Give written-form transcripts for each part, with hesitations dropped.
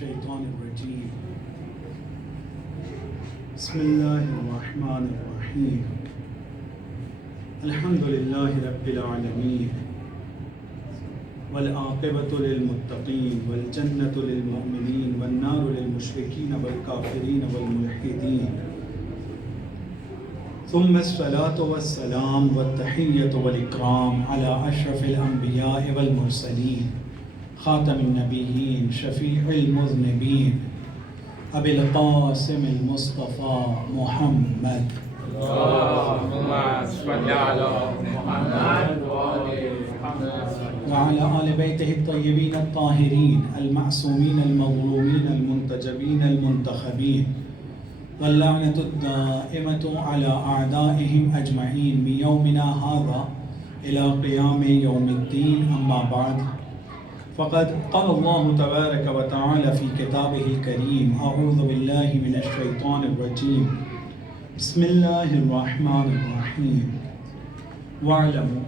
الشيطان الرجيم بسم الله الرحمن الرحيم الحمد لله رب العالمين والعاقبة للمتقين والجنة للمؤمنين والنار للمشركين والكافرين والملحدين ثم الصلاة والسلام والتحية والإكرام على أشرف الأنبياء والمرسلين خاتم النبيين شفيع المذنبين أبي القاسم المصطفى محمد اللهم صل على محمد وعلى آل بيته الطيبين الطاهرين المعصومين المظلومين المنتجبين المنتخبين واللعنة الدائمة على أعدائهم أجمعين من يومنا هذا إلى قيام يوم الدين. أما بعد، فقد قال الله تبارك وتعالى في كتابه الكريم: أعوذ بالله من الشيطان الرجيم بسم الله الرحمن الرحيم واعلموا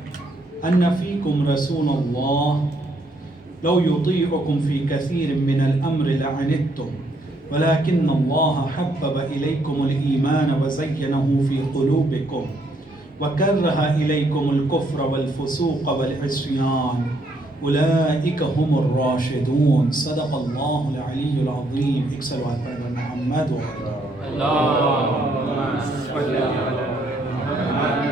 أن فيكم رسول الله لو يطيعكم في كثير من الأمر لعنتم ولكن الله حبب إليكم الإيمان وزينه في قلوبكم وكره إليكم الكفر والفسوق والعصيان أولئك هم الراشدون. صدق الله العلی العظیم. ایک صلوات پڑھ محمد اللهم صل على محمد.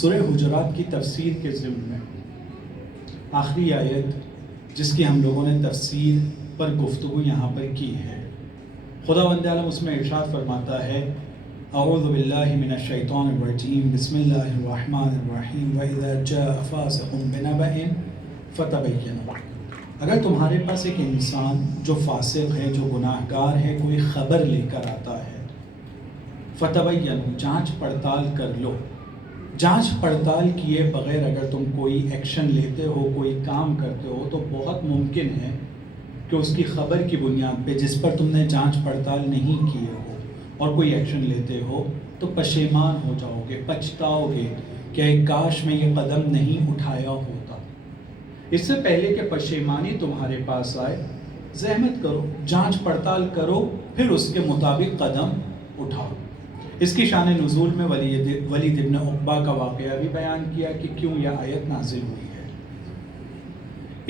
سورہ حجرات کی تفسیر کے ضمن میں آخری آیت جس کی ہم لوگوں نے تفسیر پر گفتگو یہاں پر کی ہے، خداوند عالم اس میں ارشاد فرماتا ہے: اعوذ باللہ من الشیطان الرجیم بسم اللہ الرحمن الرحیم وَإِذَا جَاءَ فَاسِقٌ بِنَبَإٍ فَتَبَيَّنُوا. اگر تمہارے پاس ایک انسان جو فاسق ہے، جو گناہگار ہے، کوئی خبر لے کر آتا ہے، فَتَبَيَّنُوا، جانچ پڑتال کر لو. جانچ پڑتال کیے بغیر اگر تم کوئی ایکشن لیتے ہو، کوئی کام کرتے ہو، تو بہت ممکن ہے کہ اس کی خبر کی بنیاد پہ جس پر تم نے جانچ پڑتال نہیں کیے ہو اور کوئی ایکشن لیتے ہو تو پشیمان ہو جاؤ گے، پچھتاؤ گے کہ کاش میں یہ قدم نہیں اٹھایا ہوتا. اس سے پہلے کہ پشیمانی تمہارے پاس آئے، زحمت کرو، جانچ پڑتال کرو، پھر اس کے مطابق قدم اٹھاؤ. اس کی شان نزول میں ولید ابن عقبہ کا واقعہ بھی بیان کیا کہ کیوں یہ آیت نازل ہوئی ہے.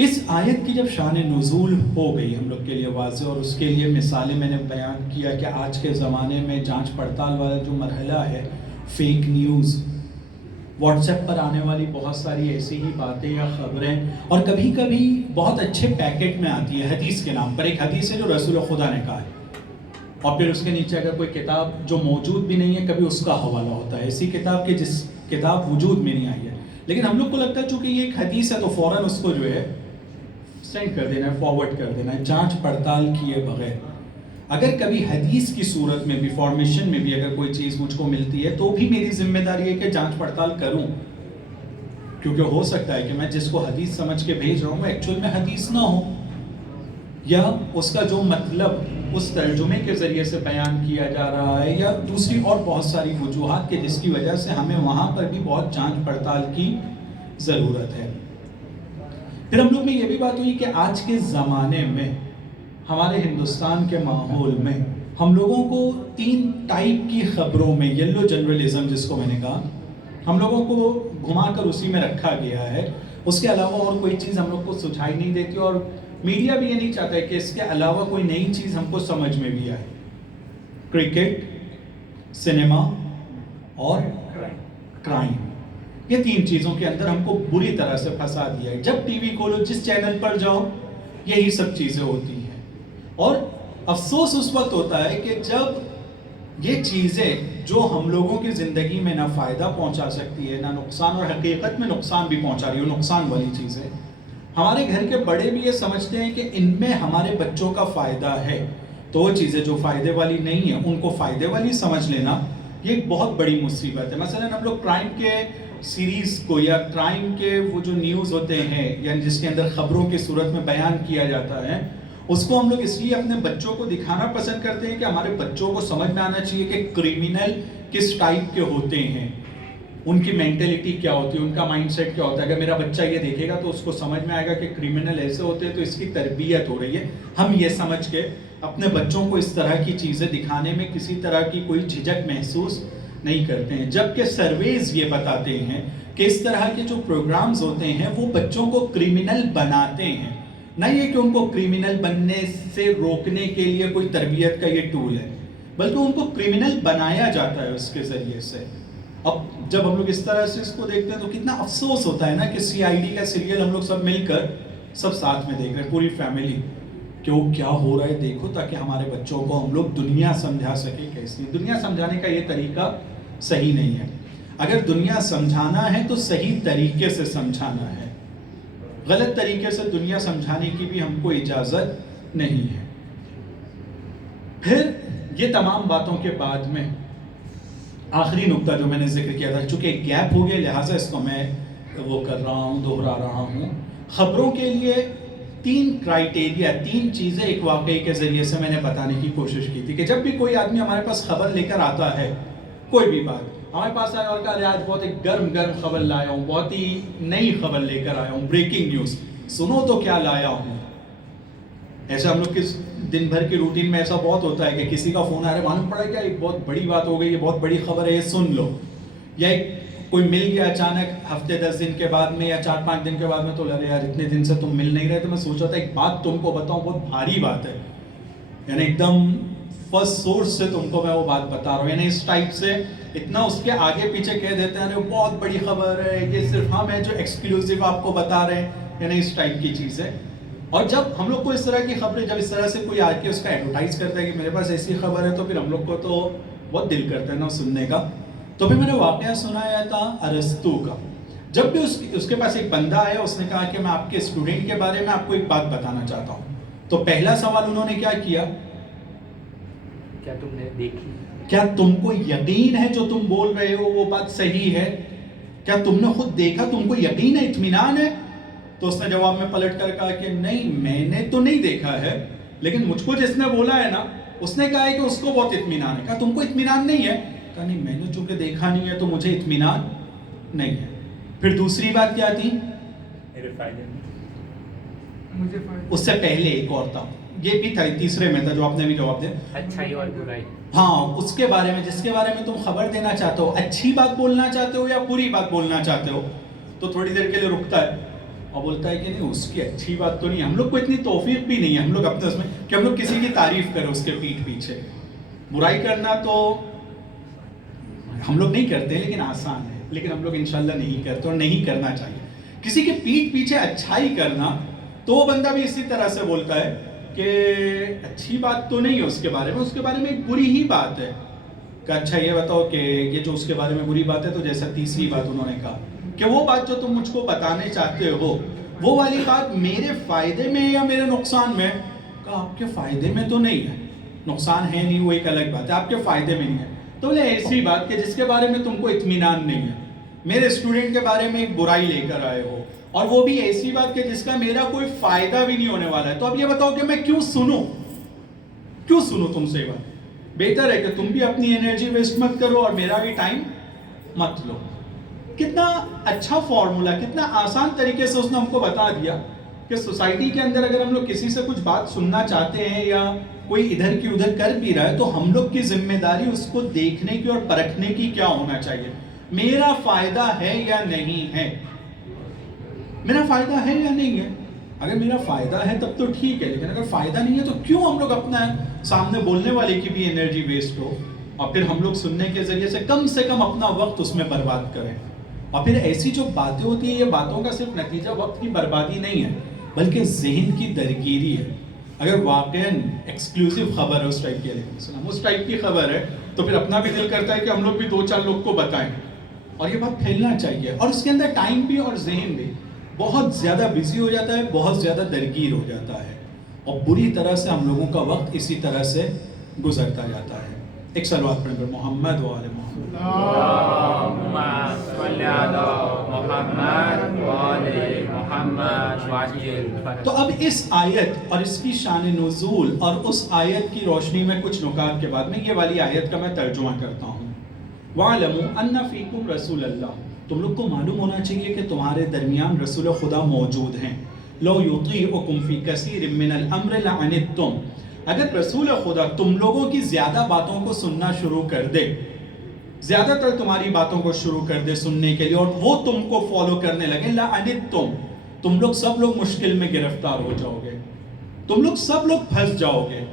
اس آیت کی جب شان نزول ہو گئی ہم لوگ کے لیے واضح، اور اس کے لیے مثالیں میں نے بیان کیا کہ آج کے زمانے میں جانچ پڑتال والا جو مرحلہ ہے، فیک نیوز، واٹس ایپ پر آنے والی بہت ساری ایسی ہی باتیں یا خبریں، اور کبھی کبھی بہت اچھے پیکٹ میں آتی ہے حدیث کے نام پر. ایک حدیث ہے جو رسول خدا نے کہا ہے، اور پھر اس کے نیچے اگر کوئی کتاب جو موجود بھی نہیں ہے کبھی اس کا حوالہ ہوتا ہے، ایسی کتاب کہ جس کتاب وجود میں نہیں آئی ہے. لیکن ہم لوگ کو لگتا ہے چونکہ یہ ایک حدیث ہے تو فوراً اس کو جو ہے سینڈ کر دینا ہے، فارورڈ کر دینا ہے، جانچ پڑتال کیے بغیر. اگر کبھی حدیث کی صورت میں بھی، فارمیشن میں بھی اگر کوئی چیز مجھ کو ملتی ہے تو بھی میری ذمہ داری ہے کہ جانچ پڑتال کروں، کیونکہ ہو سکتا ہے کہ میں جس کو حدیث سمجھ کے بھیج رہا ہوں وہ ایکچوئل میں حدیث نہ ہو، یا اس کا جو مطلب اس ترجمے کے ذریعے سے بیان کیا جا رہا ہے، یا دوسری اور بہت ساری وجوہات کے جس کی وجہ سے ہمیں وہاں پر بھی بہت جانچ پڑتال کی ضرورت ہے. پھر ہم لوگ میں یہ بھی بات ہوئی کہ آج کے زمانے میں ہمارے ہندوستان کے ماحول میں ہم لوگوں کو 3 ٹائپ کی خبروں میں، یلو جرنلزم جس کو میں نے کہا، ہم لوگوں کو گھما کر اسی میں رکھا گیا ہے. اس کے علاوہ اور کوئی چیز ہم لوگ کو سجھائی نہیں دیتی، اور میڈیا بھی یہ نہیں چاہتا ہے کہ اس کے علاوہ کوئی نئی چیز ہم کو سمجھ میں بھی آئے. کرکٹ، سنیما اور کرائم، یہ 3 چیزوں کے اندر ہم کو بری طرح سے پھنسا دیا ہے. جب ٹی وی کھولو، جس چینل پر جاؤ، یہی سب چیزیں ہوتی ہیں. اور افسوس اس وقت ہوتا ہے کہ جب یہ چیزیں جو ہم لوگوں کی زندگی میں نہ فائدہ پہنچا سکتی ہے نہ نقصان، اور حقیقت میں نقصان بھی پہنچا رہی ہو، نقصان والی چیزیں، ہمارے گھر کے بڑے بھی یہ سمجھتے ہیں کہ ان میں ہمارے بچوں کا فائدہ ہے، تو وہ چیزیں جو فائدے والی نہیں ہیں ان کو فائدے والی سمجھ لینا، یہ ایک بہت بڑی مصیبت ہے. مثلا ہم لوگ کرائم کے سیریز کو یا کرائم کے وہ جو نیوز ہوتے ہیں یا جس کے اندر خبروں کی صورت میں بیان کیا جاتا ہے، اس کو ہم لوگ اس لیے اپنے بچوں کو دکھانا پسند کرتے ہیں کہ ہمارے بچوں کو سمجھ میں آنا چاہیے کہ کریمنل کس ٹائپ کے ہوتے ہیں. ان کی مینٹلٹی کیا ہوتی ہے, ان کا مائنڈ سیٹ کیا ہوتا ہے. اگر میرا بچہ یہ دیکھے گا تو اس کو سمجھ میں آئے گا کہ کرمنل ایسے ہوتے ہیں تو اس کی تربیت ہو رہی ہے. ہم یہ سمجھ کے اپنے بچوں کو اس طرح کی چیزیں دکھانے میں کسی طرح کی کوئی جھجک محسوس نہیں کرتے ہیں. جبکہ سرویز یہ بتاتے ہیں کہ اس طرح کے جو پروگرامز ہوتے ہیں وہ بچوں کو کرمنل بناتے ہیں, نہ یہ کہ ان کو کرمنل بننے سے روکنے کے لیے کوئی تربیت کا یہ ٹول ہے, بلکہ ان کو کرمنل بنایا جاتا ہے اس کے ذریعے سے. اب جب ہم لوگ اس طرح سے اس کو دیکھتے ہیں تو کتنا افسوس ہوتا ہے نا کہ سی آئی ڈی کا سیریل ہم لوگ سب مل کر سب ساتھ میں دیکھ رہے ہیں, پوری فیملی, کہ وہ کیا ہو رہا ہے دیکھو, تاکہ ہمارے بچوں کو ہم لوگ دنیا سمجھا سکیں. کیسی دنیا سمجھانے کا یہ طریقہ صحیح نہیں ہے. اگر دنیا سمجھانا ہے تو صحیح طریقے سے سمجھانا ہے, غلط طریقے سے دنیا سمجھانے کی بھی ہم کو اجازت نہیں ہے. پھر یہ تمام باتوں کے بعد میں آخری نقطہ جو میں نے ذکر کیا تھا, چونکہ ایک گیپ ہو گیا لہٰذا اس کو میں وہ کر رہا ہوں, دوہرا رہا ہوں. خبروں کے لیے 3 کرائیٹیریا, 3 چیزیں ایک واقعے کے ذریعے سے میں نے بتانے کی کوشش کی تھی کہ جب بھی کوئی آدمی ہمارے پاس خبر لے کر آتا ہے, کوئی بھی بات ہمارے پاس آیا اور کہا آج بہت ایک گرم خبر لایا ہوں, بہت ہی نئی خبر لے کر آیا ہوں, بریکنگ نیوز, سنو تو کیا لایا ہوں. ایسا ہم لوگ کس دن بھر کی روٹین میں ایسا بہت ہوتا ہے کہ کسی کا فون آ رہا ہے, معلوم پڑا کیا ایک بہت بڑی بات ہو گئی, یہ بہت بڑی خبر ہے, یہ سن لو. یا ایک کوئی مل گیا اچانک ہفتے 10 دن کے بعد میں یا 4-5 دن کے بعد میں, تو لگے یار اتنے دن سے تم مل نہیں رہے, تو میں سوچا تھا ایک بات تم کو بتاؤں, بہت بھاری بات ہے, یعنی ایک دم فرسٹ سورس سے تم کو میں وہ بات بتا رہا ہوں. یعنی اس ٹائپ سے اتنا اس کے آگے پیچھے کہہ دیتے ہیں بہت بڑی خبر ہے, یہ صرف ہم ہیں جو ایکسکلوسیو آپ کو بتا رہے ہیں, یعنی اس ٹائپ کی چیز ہے. اور جب ہم لوگ کو اس طرح کی خبریں, جب اس طرح سے کوئی آ کے اس کا ایڈورٹائز کرتا ہے کہ میرے پاس ایسی خبر ہے, تو پھر ہم لوگ کو تو بہت دل کرتا ہے نا سننے کا. تو پھر میں نے واقعہ سنایا تھا ارسطو کا. جب بھی اس کے پاس ایک بندہ آیا, اس نے کہا کہ میں آپ کے اسٹوڈنٹ کے بارے میں آپ کو ایک بات بتانا چاہتا ہوں. تو پہلا سوال انہوں نے کیا کیا, کیا تم نے دیکھی, کیا تم کو یقین ہے جو تم بول رہے ہو وہ بات صحیح ہے, کیا تم نے خود دیکھا, تم کو یقین ہے, اطمینان ہے. تو اس نے جواب میں پلٹ کر کہا کہ نہیں, میں نے تو نہیں دیکھا ہے, لیکن مجھ کو جس نے بولا ہے نا اس نے کہا ہے کہ اس کو بہت اطمینان ہے. کہا تم کو اطمینان نہیں ہے, کہا نہیں میں نے چونکہ دیکھا نہیں ہے تو مجھے اطمینان نہیں ہے. پھر دوسری بات کیا تھی, میرے فائدے میں, مجھے اس سے پہلے ایک اور تھا, یہ بھی تھا تیسرے میں تھا جو آپ نے بھی جواب دیا, اچھائی اور برائی. ہاں اس کے بارے میں, جس کے بارے میں تم خبر دینا چاہتے ہو, اچھی بات بولنا چاہتے ہو یا بری بات بولنا چاہتے ہو. تو تھوڑی دیر کے لیے رکتا ہے اور بولتا ہے کہ نہیں اس کی اچھی بات تو نہیں. ہم لوگ کو اتنی توفیق بھی نہیں ہے ہم لوگ اپنے اس میں کہ ہم لوگ کسی کی تعریف کریں اس کے پیٹھ پیچھے. برائی کرنا تو ہم لوگ نہیں کرتے لیکن آسان ہے, لیکن ہم لوگ انشاءاللہ نہیں کرتے اور نہیں کرنا چاہیے. کسی کے پیٹھ پیچھے اچھائی کرنا, تو وہ بندہ بھی اسی طرح سے بولتا ہے کہ اچھی بات تو نہیں ہے اس کے بارے میں, اس کے بارے میں ایک بری ہی بات ہے. کہ اچھا یہ بتاؤ کہ یہ جو اس کے بارے میں بری بات ہے, تو جیسا تیسری بات انہوں نے کہا کہ وہ بات جو تم مجھ کو بتانے چاہتے ہو وہ والی بات میرے فائدے میں یا میرے نقصان میں. کہا آپ کے فائدے میں تو نہیں ہے, نقصان ہے نہیں وہ ایک الگ بات ہے, آپ کے فائدے میں نہیں ہے. تو بولے ایسی بات کہ جس کے بارے میں تم کو اطمینان نہیں ہے, میرے اسٹوڈنٹ کے بارے میں ایک برائی لے کر آئے ہو, اور وہ بھی ایسی بات کہ جس کا میرا کوئی فائدہ بھی نہیں ہونے والا ہے. تو اب یہ بتاؤ کہ میں کیوں سنوں تم سے یہ بات. بہتر ہے کہ تم بھی اپنی انرجی ویسٹ مت کرو اور میرا بھی ٹائم مت لو. کتنا اچھا فارمولا, کتنا آسان طریقے سے اس نے ہم کو بتا دیا کہ سوسائٹی کے اندر اگر ہم لوگ کسی سے کچھ بات سننا چاہتے ہیں یا کوئی ادھر کی ادھر کر بھی رہا ہے, تو ہم لوگ کی ذمہ داری اس کو دیکھنے کی اور پرکھنے کی کیا ہونا چاہیے, میرا فائدہ ہے یا نہیں ہے. میرا فائدہ ہے یا نہیں ہے. اگر میرا فائدہ ہے تب تو ٹھیک ہے, لیکن اگر فائدہ نہیں ہے تو کیوں ہم لوگ اپنا سامنے بولنے والے کی بھی انرجی ویسٹ ہو, اور پھر ہم لوگ سننے کے ذریعے سے کم اپنا وقت اس میں برباد کریں. اور پھر ایسی جو باتیں ہوتی ہیں, یہ باتوں کا صرف نتیجہ وقت کی بربادی نہیں ہے بلکہ ذہن کی درگیری ہے. اگر واقعاً ایکسکلوسیو خبر ہے اس ٹائپ کی, علیکم السلام, اس ٹائپ کی خبر ہے, تو پھر اپنا بھی دل کرتا ہے کہ ہم لوگ بھی 2-4 لوگ کو بتائیں, اور یہ بات پھیلنا چاہیے. اور اس کے اندر ٹائم بھی اور ذہن بھی بہت زیادہ بزی ہو جاتا ہے, بہت زیادہ درگیر ہو جاتا ہے, اور بری طرح سے ہم لوگوں کا وقت اسی طرح سے گزرتا جاتا ہے. ایک صلوات پڑھیں پر محمد و آل محمد. اللہم صلی علی محمد و آل محمد وعجل. تو اب اس آیت اور اس کی شان نزول اور اس آیت کی روشنی میں کچھ نکات کے بعد میں یہ والی آیت کا میں ترجمہ کرتا ہوں. وَعْلَمُوا أَنَّ فِيكُمْ رَسُولَ اللَّهِ، تم لوگ کو معلوم ہونا چاہیے کہ تمہارے درمیان رسول خدا موجود ہیں. لَوْ يُطِيعُكُمْ فِي كَثِيرٍ مِّنَ الْأَمْرِ لَعَنِتُّمْ، اگر رسول خدا تم لوگوں کی زیادہ باتوں کو سننا شروع کر دے، زیادہ تر تمہاری باتوں کو شروع کر دے سننے کے لیے، اور وہ تم کو فالو کرنے لگے، لَعَنِتُّمْ، تم لوگ سب لوگ مشکل میں گرفتار ہو جاؤ گے، تم لوگ سب لوگ پھنس جاؤ گے.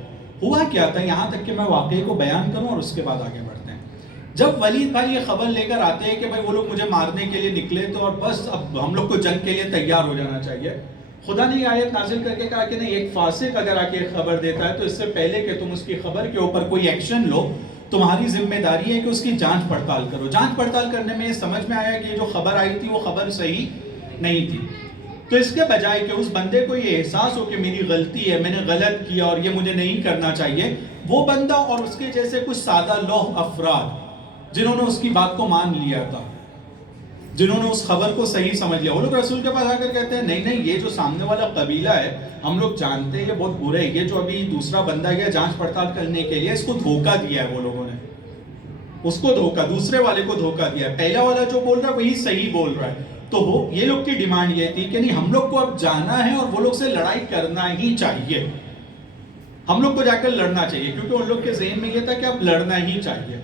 ہوا کیا تھا، یہاں تک کہ میں واقعے کو بیان کروں اور اس کے بعد آگے بڑھتے ہیں. جب ولید بھائی یہ خبر لے کر آتے ہیں کہ بھائی وہ لوگ مجھے مارنے کے لیے نکلے تو، اور بس اب ہم لوگ کو جنگ کے لیے تیار ہو جانا چاہیے، خدا نے یہ آیت نازل کر کے کہا کہ نہیں، ایک فاسق اگر آ کے خبر دیتا ہے تو اس سے پہلے کہ تم اس کی خبر کے اوپر کوئی ایکشن لو، تمہاری ذمہ داری ہے کہ اس کی جانچ پڑتال کرو. جانچ پڑتال کرنے میں یہ سمجھ میں آیا کہ یہ جو خبر آئی تھی وہ خبر صحیح نہیں تھی. تو اس کے بجائے کہ اس بندے کو یہ احساس ہو کہ میری غلطی ہے، میں نے غلط کیا اور یہ مجھے نہیں کرنا چاہیے، وہ بندہ اور اس کے جیسے کچھ سادہ لوح افراد جنہوں نے اس کی بات کو مان لیا تھا، جنہوں نے اس خبر کو صحیح سمجھ لیا، وہ لوگ رسول کے پاس آ کر کہتے ہیں نہیں نہیں، یہ جو سامنے والا قبیلہ ہے ہم لوگ جانتے ہیں یہ بہت برے ہے، یہ جو ابھی دوسرا بندہ گیا جانچ پڑتال کرنے کے لیے، اس کو دھوکہ دیا ہے وہ لوگوں نے، اس کو دھوکہ، دوسرے والے کو دھوکہ دیا ہے، پہلا والا جو بول رہا ہے وہی صحیح بول رہا ہے. تو یہ لوگ کی ڈیمانڈ یہ تھی کہ نہیں، ہم لوگ کو اب جانا ہے اور وہ لوگ سے لڑائی کرنا ہی چاہیے، ہم لوگ کو جا کر لڑنا چاہیے، کیونکہ ان لوگ کے ذہن میں یہ تھا کہ اب لڑنا ہی چاہیے.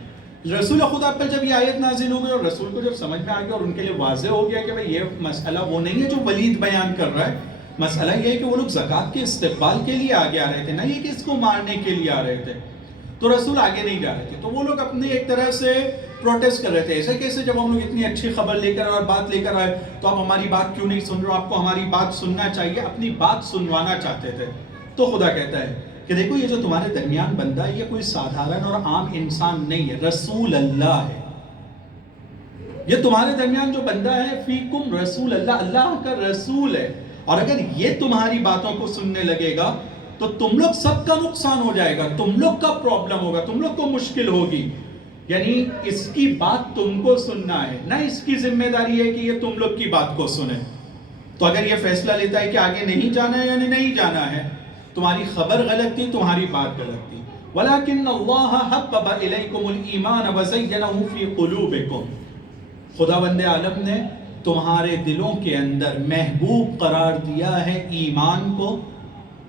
رسول خدا پر جب یہ آیت نازل ہو گئی اور رسول کو جب سمجھ میں آ گیا اور ان کے لیے واضح ہو گیا کہ بھئی یہ مسئلہ وہ نہیں ہے جو ولید بیان کر رہا ہے، مسئلہ یہ ہے کہ وہ لوگ زکوٰۃ کے استقبال کے لیے آگے آ رہے تھے، نہ یہ کہ اس کو مارنے کے لیے آ رہے تھے، تو رسول آگے نہیں جا رہے تھے. تو وہ لوگ اپنے ایک طرح سے پروٹیسٹ کر رہے تھے، ایسے کیسے جب ہم لوگ اتنی اچھی خبر لے کر اور بات لے کر آئے تو آپ ہماری بات کیوں نہیں سن رہے، آپ کو ہماری بات سننا چاہیے، اپنی بات سنوانا چاہتے تھے. تو خدا کہتا ہے کہ دیکھو یہ جو تمہارے درمیان بندہ ہے یہ کوئی سادھارن اور عام انسان نہیں ہے، رسول اللہ ہے. یہ تمہارے درمیان جو بندہ ہے، فیکم رسول اللہ، اللہ کا رسول ہے، اور اگر یہ تمہاری باتوں کو سننے لگے گا تو تم لوگ سب کا نقصان ہو جائے گا، تم لوگ کا پرابلم ہوگا، تم لوگ کو مشکل ہوگی. یعنی اس کی بات تم کو سننا ہے، نہ اس کی ذمہ داری ہے کہ یہ تم لوگ کی بات کو سنے. تو اگر یہ فیصلہ لیتا ہے کہ آگے نہیں جانا ہے یعنی نہیں جانا ہے، تمہاری خبر غلط تھی، تمہاری بات غلط تھی. وَلَكِنَّ اللَّهَ حَبَّبَ إِلَيْكُمُ الْإِيمَانَ وَزَيَّنَهُ فِي قُلُوبِكُمْ، خداوند عالم نے تمہارے دلوں کے اندر محبوب قرار دیا ہے ایمان کو،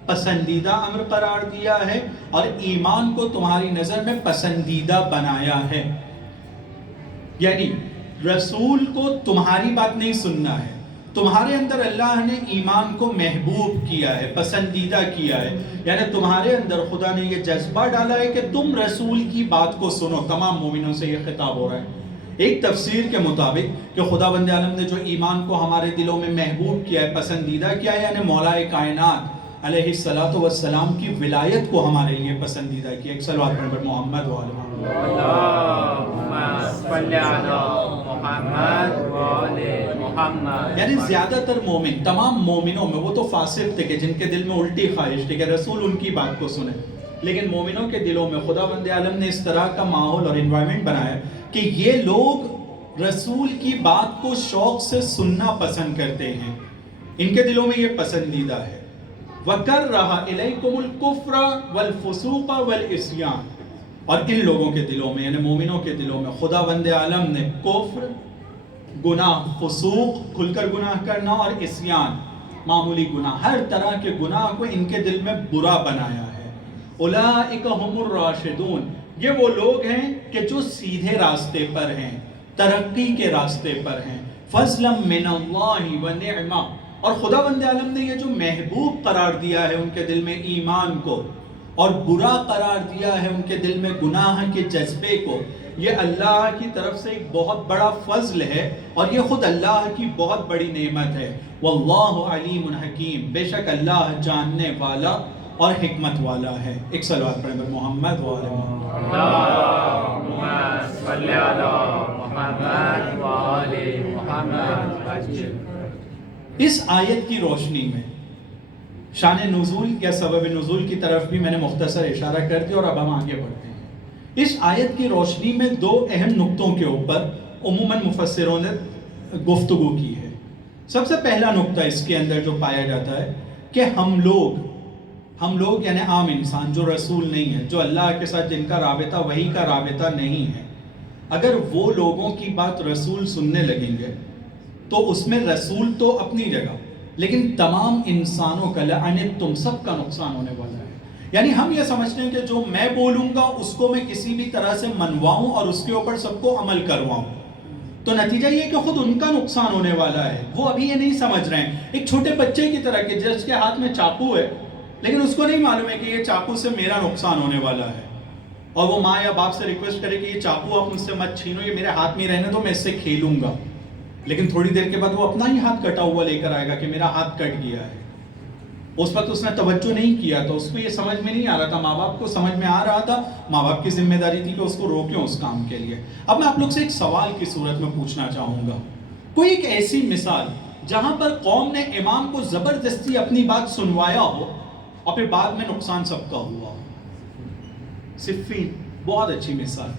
پسندیدہ امر قرار دیا ہے، اور ایمان کو تمہاری نظر میں پسندیدہ بنایا ہے. یعنی رسول کو تمہاری بات نہیں سننا ہے، تمہارے اندر اللہ نے ایمان کو محبوب کیا ہے، پسندیدہ کیا ہے، یعنی تمہارے اندر خدا نے یہ جذبہ ڈالا ہے کہ تم رسول کی بات کو سنو. تمام مومنوں سے یہ خطاب ہو رہا ہے. ایک تفسیر کے مطابق کہ خداوند عالم نے جو ایمان کو ہمارے دلوں میں محبوب کیا ہے، پسندیدہ کیا ہے، یعنی مولا کائنات علیہ الصلوۃ والسلام کی ولایت کو ہمارے لیے پسندیدہ کیا. ایک صلوات پڑھ پر محمد یعنی زیادہ تر مومن، تمام مومنوں میں، وہ تو فاسق تھے کہ جن کے دل میں الٹی خواہش تھی کہ رسول ان کی بات کو سنیں، لیکن مومنوں کے دلوں میں خداوند عالم نے اس طرح کا ماحول اور انوائرمنٹ بنایا کہ یہ لوگ رسول کی بات کو شوق سے سننا پسند کرتے ہیں، ان کے دلوں میں یہ پسندیدہ ہے. وَكَرَّهَ إِلَيْكُمُ الْكُفْرَ وَالْفُسُوقَ وَالْعِصْيَانَ، اور ان لوگوں کے دلوں میں یعنی مومنوں کے دلوں میں خداوند عالم نے کفر، گناہ، فسوق کھل کر گناہ کرنا، اور عصیان معمولی گناہ، ہر طرح کے گناہ کو ان کے دل میں برا بنایا ہے. اولئک هم الراشدون، یہ وہ لوگ ہیں کہ جو سیدھے راستے پر ہیں، ترقی کے راستے پر ہیں. فضلا من اللہ ونعمہ، اور خداوند عالم نے یہ جو محبوب قرار دیا ہے ان کے دل میں ایمان کو، اور برا قرار دیا ہے ان کے دل میں گناہ کے جذبے کو، یہ اللہ کی طرف سے ایک بہت بڑا فضل ہے، اور یہ خود اللہ کی بہت بڑی نعمت ہے. واللہ علیم حکیم، بے شک اللہ جاننے والا اور حکمت والا ہے. ایک صلوات پڑھیں محمد وآل محمد. اللہم صلی علی محمد وآل محمد. اس آیت کی روشنی میں شان نزول یا سبب نزول کی طرف بھی میں نے مختصر اشارہ کر دیا، اور اب ہم آگے بڑھتے ہیں. اس آیت کی روشنی میں دو اہم نقطوں کے اوپر عموماً مفسروں نے گفتگو کی ہے. سب سے پہلا نقطہ اس کے اندر جو پایا جاتا ہے کہ ہم لوگ یعنی عام انسان جو رسول نہیں ہے، جو اللہ کے ساتھ جن کا رابطہ وحی کا رابطہ نہیں ہے، اگر وہ لوگوں کی بات رسول سننے لگیں گے تو اس میں رسول تو اپنی جگہ، لیکن تمام انسانوں کا لعنت تم سب کا نقصان ہونے والا ہے. یعنی ہم یہ سمجھتے ہیں کہ جو میں بولوں گا اس کو میں کسی بھی طرح سے منواؤں اور اس کے اوپر سب کو عمل کرواؤں، تو نتیجہ یہ کہ خود ان کا نقصان ہونے والا ہے. وہ ابھی یہ نہیں سمجھ رہے ہیں. ایک چھوٹے بچے کی طرح کہ جس کے ہاتھ میں چاقو ہے لیکن اس کو نہیں معلوم ہے کہ یہ چاقو سے میرا نقصان ہونے والا ہے، اور وہ ماں یا باپ سے ریکویسٹ کرے کہ یہ چاقو آپ مجھ سے مت چھینو، یہ میرے ہاتھ میں رہنے دو، میں اس سے کھیلوں گا. لیکن تھوڑی دیر کے بعد وہ اپنا ہی ہاتھ کٹا ہوا لے کر آئے گا کہ میرا ہاتھ کٹ گیا ہے. اس وقت اس نے توجہ نہیں کیا تو اس کو یہ سمجھ میں نہیں آ رہا تھا. ماں باپ کو سمجھ میں آ رہا تھا، ماں باپ کی ذمہ داری تھی کہ اس کو روکیں اس کام کے لیے. اب میں آپ لوگ سے ایک سوال کی صورت میں پوچھنا چاہوں گا. کوئی ایک ایسی مثال جہاں پر قوم نے امام کو زبردستی اپنی بات سنوایا ہو اور پھر بعد میں نقصان سب کا ہوا ہو. صفین بہت اچھی مثال.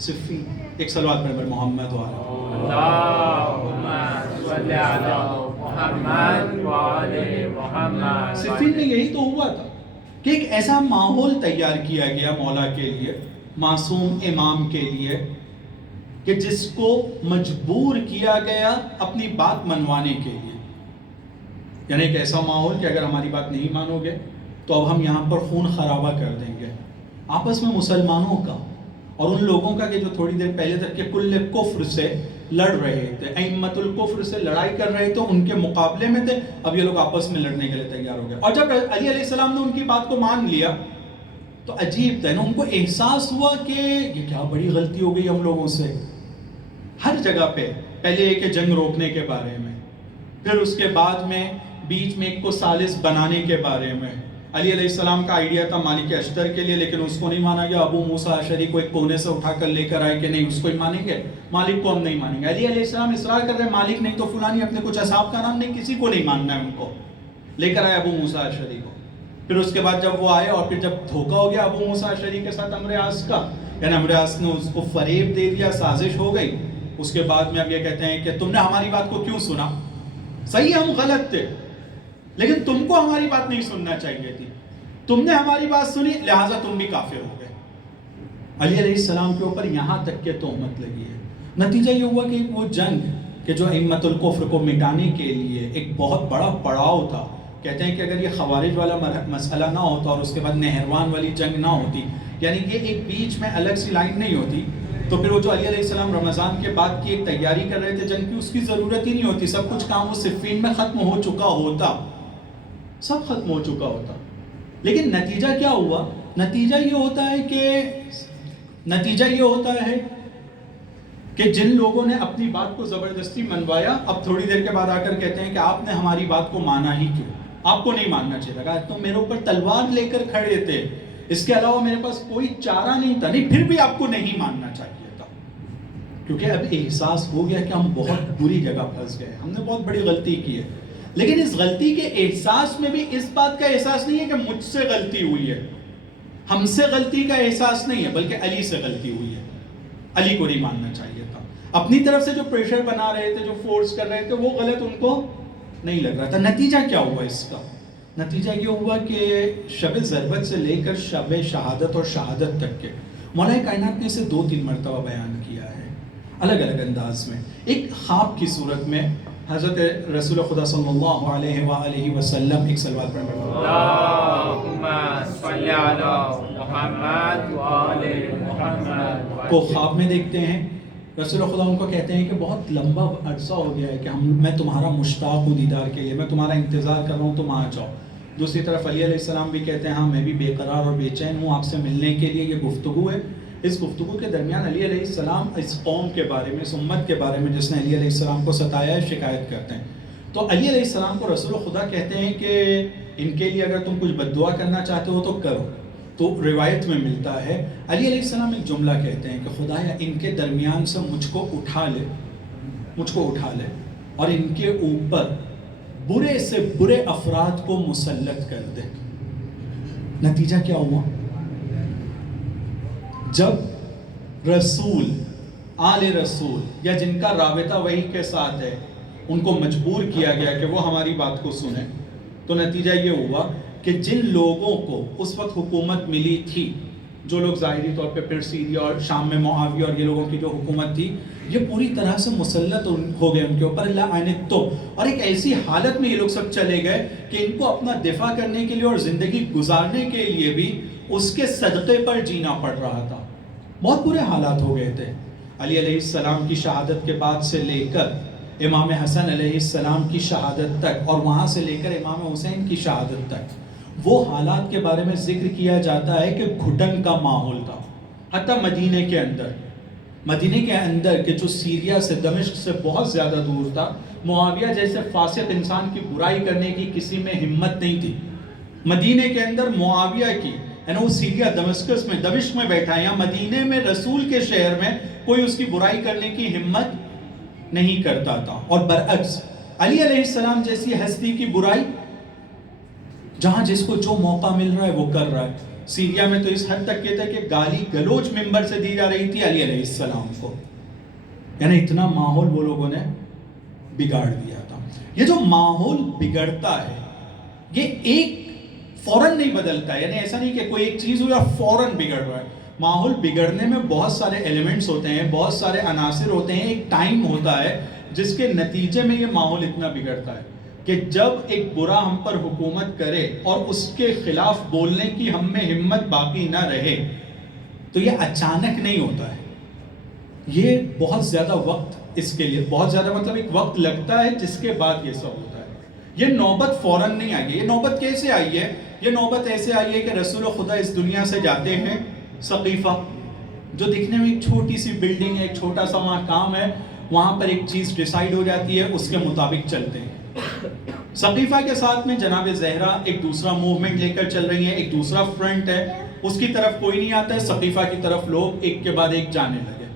صفین ایک صلوات پڑھ محمد اللہم صلی علی محمد وعلی محمد. صفین میں یہی تو ہوا تھا کہ ایک ایسا ماحول تیار کیا گیا مولا کے لیے، معصوم امام کے لیے، کہ جس کو مجبور کیا گیا اپنی بات منوانے کے لیے. یعنی ایک ایسا ماحول کہ اگر ہماری بات نہیں مانو گے تو اب ہم یہاں پر خون خرابہ کر دیں گے آپس میں مسلمانوں کا اور ان لوگوں کا کہ جو تھوڑی دیر پہلے تک کہ کل کفر سے لڑ رہے تھے، ائمۃ الکفر سے لڑائی کر رہے تھے، ان کے مقابلے میں تھے. اب یہ لوگ آپس میں لڑنے کے لیے تیار ہو گئے. اور جب علی علیہ السلام نے ان کی بات کو مان لیا تو عجیب تھا نا، ان کو احساس ہوا کہ یہ کیا بڑی غلطی ہو گئی ہم لوگوں سے. ہر جگہ پہ پہلے ایک جنگ روکنے کے بارے میں، پھر اس کے بعد میں بیچ میں ایک کو ثالث بنانے کے بارے میں. علی علیہ السلام کا آئیڈیا تھا مالک اشتر کے لیے، لیکن اس کو نہیں مانا گیا. ابو موسیٰ اشعری کو ایک کونے سے اٹھا کر لے کر آئے کہ نہیں اس کو ہی مانیں گے، مالک کو ہم نہیں مانیں گے. علی علیہ السلام اصرار کر رہے مالک نہیں تو فلانی، اپنے کچھ اصحاب کا نام نہیں، کسی کو نہیں ماننا ہے. ان کو لے کر آئے ابو موسیٰ اشعری کو. پھر اس کے بعد جب وہ آئے اور پھر جب دھوکہ ہو گیا ابو موسیٰ اشعری کے ساتھ عمرو عاص کا، یعنی عمرو عاص نے اس کو فریب دے دیا، سازش ہو گئی. اس کے بعد میں اب یہ کہتے ہیں کہ تم نے ہماری بات کو کیوں سنا؟ صحیح ہم غلط تھے لیکن تم کو ہماری بات نہیں سننا چاہیے تھی، تم نے ہماری بات سنی لہٰذا تم بھی کافر ہو گئے. علی علیہ السلام کے اوپر یہاں تک کہ تہمت لگی ہے. نتیجہ یہ ہوا کہ وہ جنگ کہ جو ائمۃ الکفر کو مٹانے کے لیے ایک بہت بڑا پڑاؤ تھا. کہتے ہیں کہ اگر یہ خوارج والا مسئلہ نہ ہوتا اور اس کے بعد نہروان والی جنگ نہ ہوتی، یعنی کہ ایک بیچ میں الگ سی لائن نہیں ہوتی، تو پھر وہ جو علی علیہ السلام رمضان کے بعد کی ایک تیاری کر رہے تھے جنگ کی، اس کی ضرورت ہی نہیں ہوتی. سب کچھ کام وہ صفین میں ختم ہو چکا ہوتا، سب ختم ہو چکا ہوتا. لیکن نتیجہ کیا ہوا؟ نتیجہ یہ ہوتا ہے کہ جن لوگوں نے اپنی بات کو زبردستی منوایا، اب تھوڑی دیر کے بعد آ کر کہتے ہیں کہ آپ نے ہماری بات کو مانا ہی کیوں؟ آپ کو نہیں ماننا چاہیے تھا، تم میرے اوپر تلوار لے کر کھڑے تھے، اس کے علاوہ میرے پاس کوئی چارہ نہیں تھا. نہیں پھر بھی آپ کو نہیں ماننا چاہیے تھا، کیونکہ اب احساس ہو گیا کہ ہم بہت بری جگہ پھنس گئے، ہم نے بہت بڑی غلطی کی ہے. لیکن اس غلطی کے احساس میں بھی اس بات کا احساس نہیں ہے کہ مجھ سے غلطی ہوئی ہے، ہم سے غلطی کا احساس نہیں ہے، بلکہ علی سے غلطی ہوئی ہے. علی کو نہیں ماننا چاہیے تھا. اپنی طرف سے جو پریشر بنا رہے تھے، جو فورس کر رہے تھے، وہ غلط ان کو نہیں لگ رہا تھا. نتیجہ کیا ہوا اس کا؟ نتیجہ یہ ہوا کہ شب ضربت سے لے کر شب شہادت اور شہادت تک کے مولا کائنات نے اسے 2-3 مرتبہ بیان کیا ہے الگ الگ انداز میں. ایک خواب کی صورت میں حضرت رسول خدا صلی اللہ علیہ وآلہ وسلم ایک صلوات پڑھ اللہم صلی علی محمد وآلہ محمد کو خواب میں دیکھتے ہیں. رسول خدا ان کو کہتے ہیں کہ بہت لمبا عرصہ ہو گیا ہے کہ میں تمہارا مشتاق ہوں دیدار کے لیے، میں تمہارا انتظار کر رہا ہوں، تم آ جاؤ. دوسری طرف علی علیہ السلام بھی کہتے ہیں ہاں میں بھی بے قرار اور بے چین ہوں آپ سے ملنے کے لیے. یہ گفتگو ہے. اس گفتگو کے درمیان علی علیہ السلام اس قوم کے بارے میں، اس امت کے بارے میں جس نے علی علیہ السلام کو ستایا ہے، شکایت کرتے ہیں. تو علی علیہ السلام کو رسول خدا کہتے ہیں کہ ان کے لیے اگر تم کچھ بد دعا کرنا چاہتے ہو تو کرو. تو روایت میں ملتا ہے علی علیہ السلام ایک جملہ کہتے ہیں کہ خدایا ان کے درمیان سے مجھ کو اٹھا لے اور ان کے اوپر برے سے برے افراد کو مسلط کر دے. نتیجہ کیا ہوا؟ جب رسول، آل رسول یا جن کا رابطہ وحی کے ساتھ ہے ان کو مجبور کیا گیا کہ وہ ہماری بات کو سنیں، تو نتیجہ یہ ہوا کہ جن لوگوں کو اس وقت حکومت ملی تھی جو لوگ ظاہری طور پہ پھر سیریا اور شام میں معاویہ اور یہ لوگوں کی جو حکومت تھی یہ پوری طرح سے مسلط ہو گئے ان کے اوپر اللہ عینت تو، اور ایک ایسی حالت میں یہ لوگ سب چلے گئے کہ ان کو اپنا دفاع کرنے کے لیے اور زندگی گزارنے کے لیے بھی اس کے صدقے پر جینا پڑ رہا تھا. بہت برے حالات ہو گئے تھے. علی علیہ السلام کی شہادت کے بعد سے لے کر امام حسن علیہ السلام کی شہادت تک اور وہاں سے لے کر امام حسین کی شہادت تک وہ حالات کے بارے میں ذکر کیا جاتا ہے کہ گھٹن کا ماحول تھا. حتیٰ مدینے کے اندر کہ جو سیریا سے دمشق سے بہت زیادہ دور تھا، معاویہ جیسے فاسق انسان کی برائی کرنے کی کسی میں ہمت نہیں تھی. مدینے کے اندر معاویہ کی وہ سیریا دمشق میں بیٹھا ہے، یا مدینے میں رسول کے شہر میں کوئی اس کی برائی کرنے کی ہمت نہیں کرتا تھا. اور برعکس علی علیہ السلام جیسی ہستی کی برائی جہاں جس کو جو موقع مل رہا ہے وہ کر رہا ہے. سیریا میں تو اس حد تک کہتا ہے کہ گالی گلوچ ممبر سے دی جا رہی تھی علی علیہ السلام کو. یعنی اتنا ماحول وہ لوگوں نے بگاڑ دیا تھا. یہ جو ماحول بگڑتا ہے یہ ایک فوراً نہیں بدلتا ہے، یعنی ایسا نہیں کہ کوئی ایک چیز ہوئی اور فوراً بگڑ رہا ہے. ماحول بگڑنے میں بہت سارے ایلیمنٹس ہوتے ہیں، بہت سارے عناصر ہوتے ہیں. ایک ٹائم ہوتا ہے جس کے نتیجے میں یہ ماحول اتنا بگڑتا ہے کہ جب ایک برا ہم پر حکومت کرے اور اس کے خلاف بولنے کی ہم میں ہمت باقی نہ رہے تو یہ اچانک نہیں ہوتا ہے. یہ بہت زیادہ وقت اس کے لیے بہت زیادہ مطلب ایک وقت لگتا ہے جس کے بعد یہ سب ہوتا ہے. یہ نوبت فوراً نہیں آئی ہے. یہ نوبت کیسے آئی ہے؟ یہ نوبت ایسے آئی ہے کہ رسول خدا اس دنیا سے جاتے ہیں ثقیفہ، جو دکھنے میں ایک چھوٹی سی بلڈنگ ہے، ایک چھوٹا سا وہاں کام ہے، وہاں پر ایک چیز ڈیسائیڈ ہو جاتی ہے، اس کے مطابق چلتے ہیں. ثقیفہ کے ساتھ میں جناب زہرا ایک دوسرا موومنٹ لے کر چل رہی ہیں، ایک دوسرا فرنٹ ہے، اس کی طرف کوئی نہیں آتا ہے، ثقیفہ کی طرف لوگ ایک کے بعد ایک جانے لگے.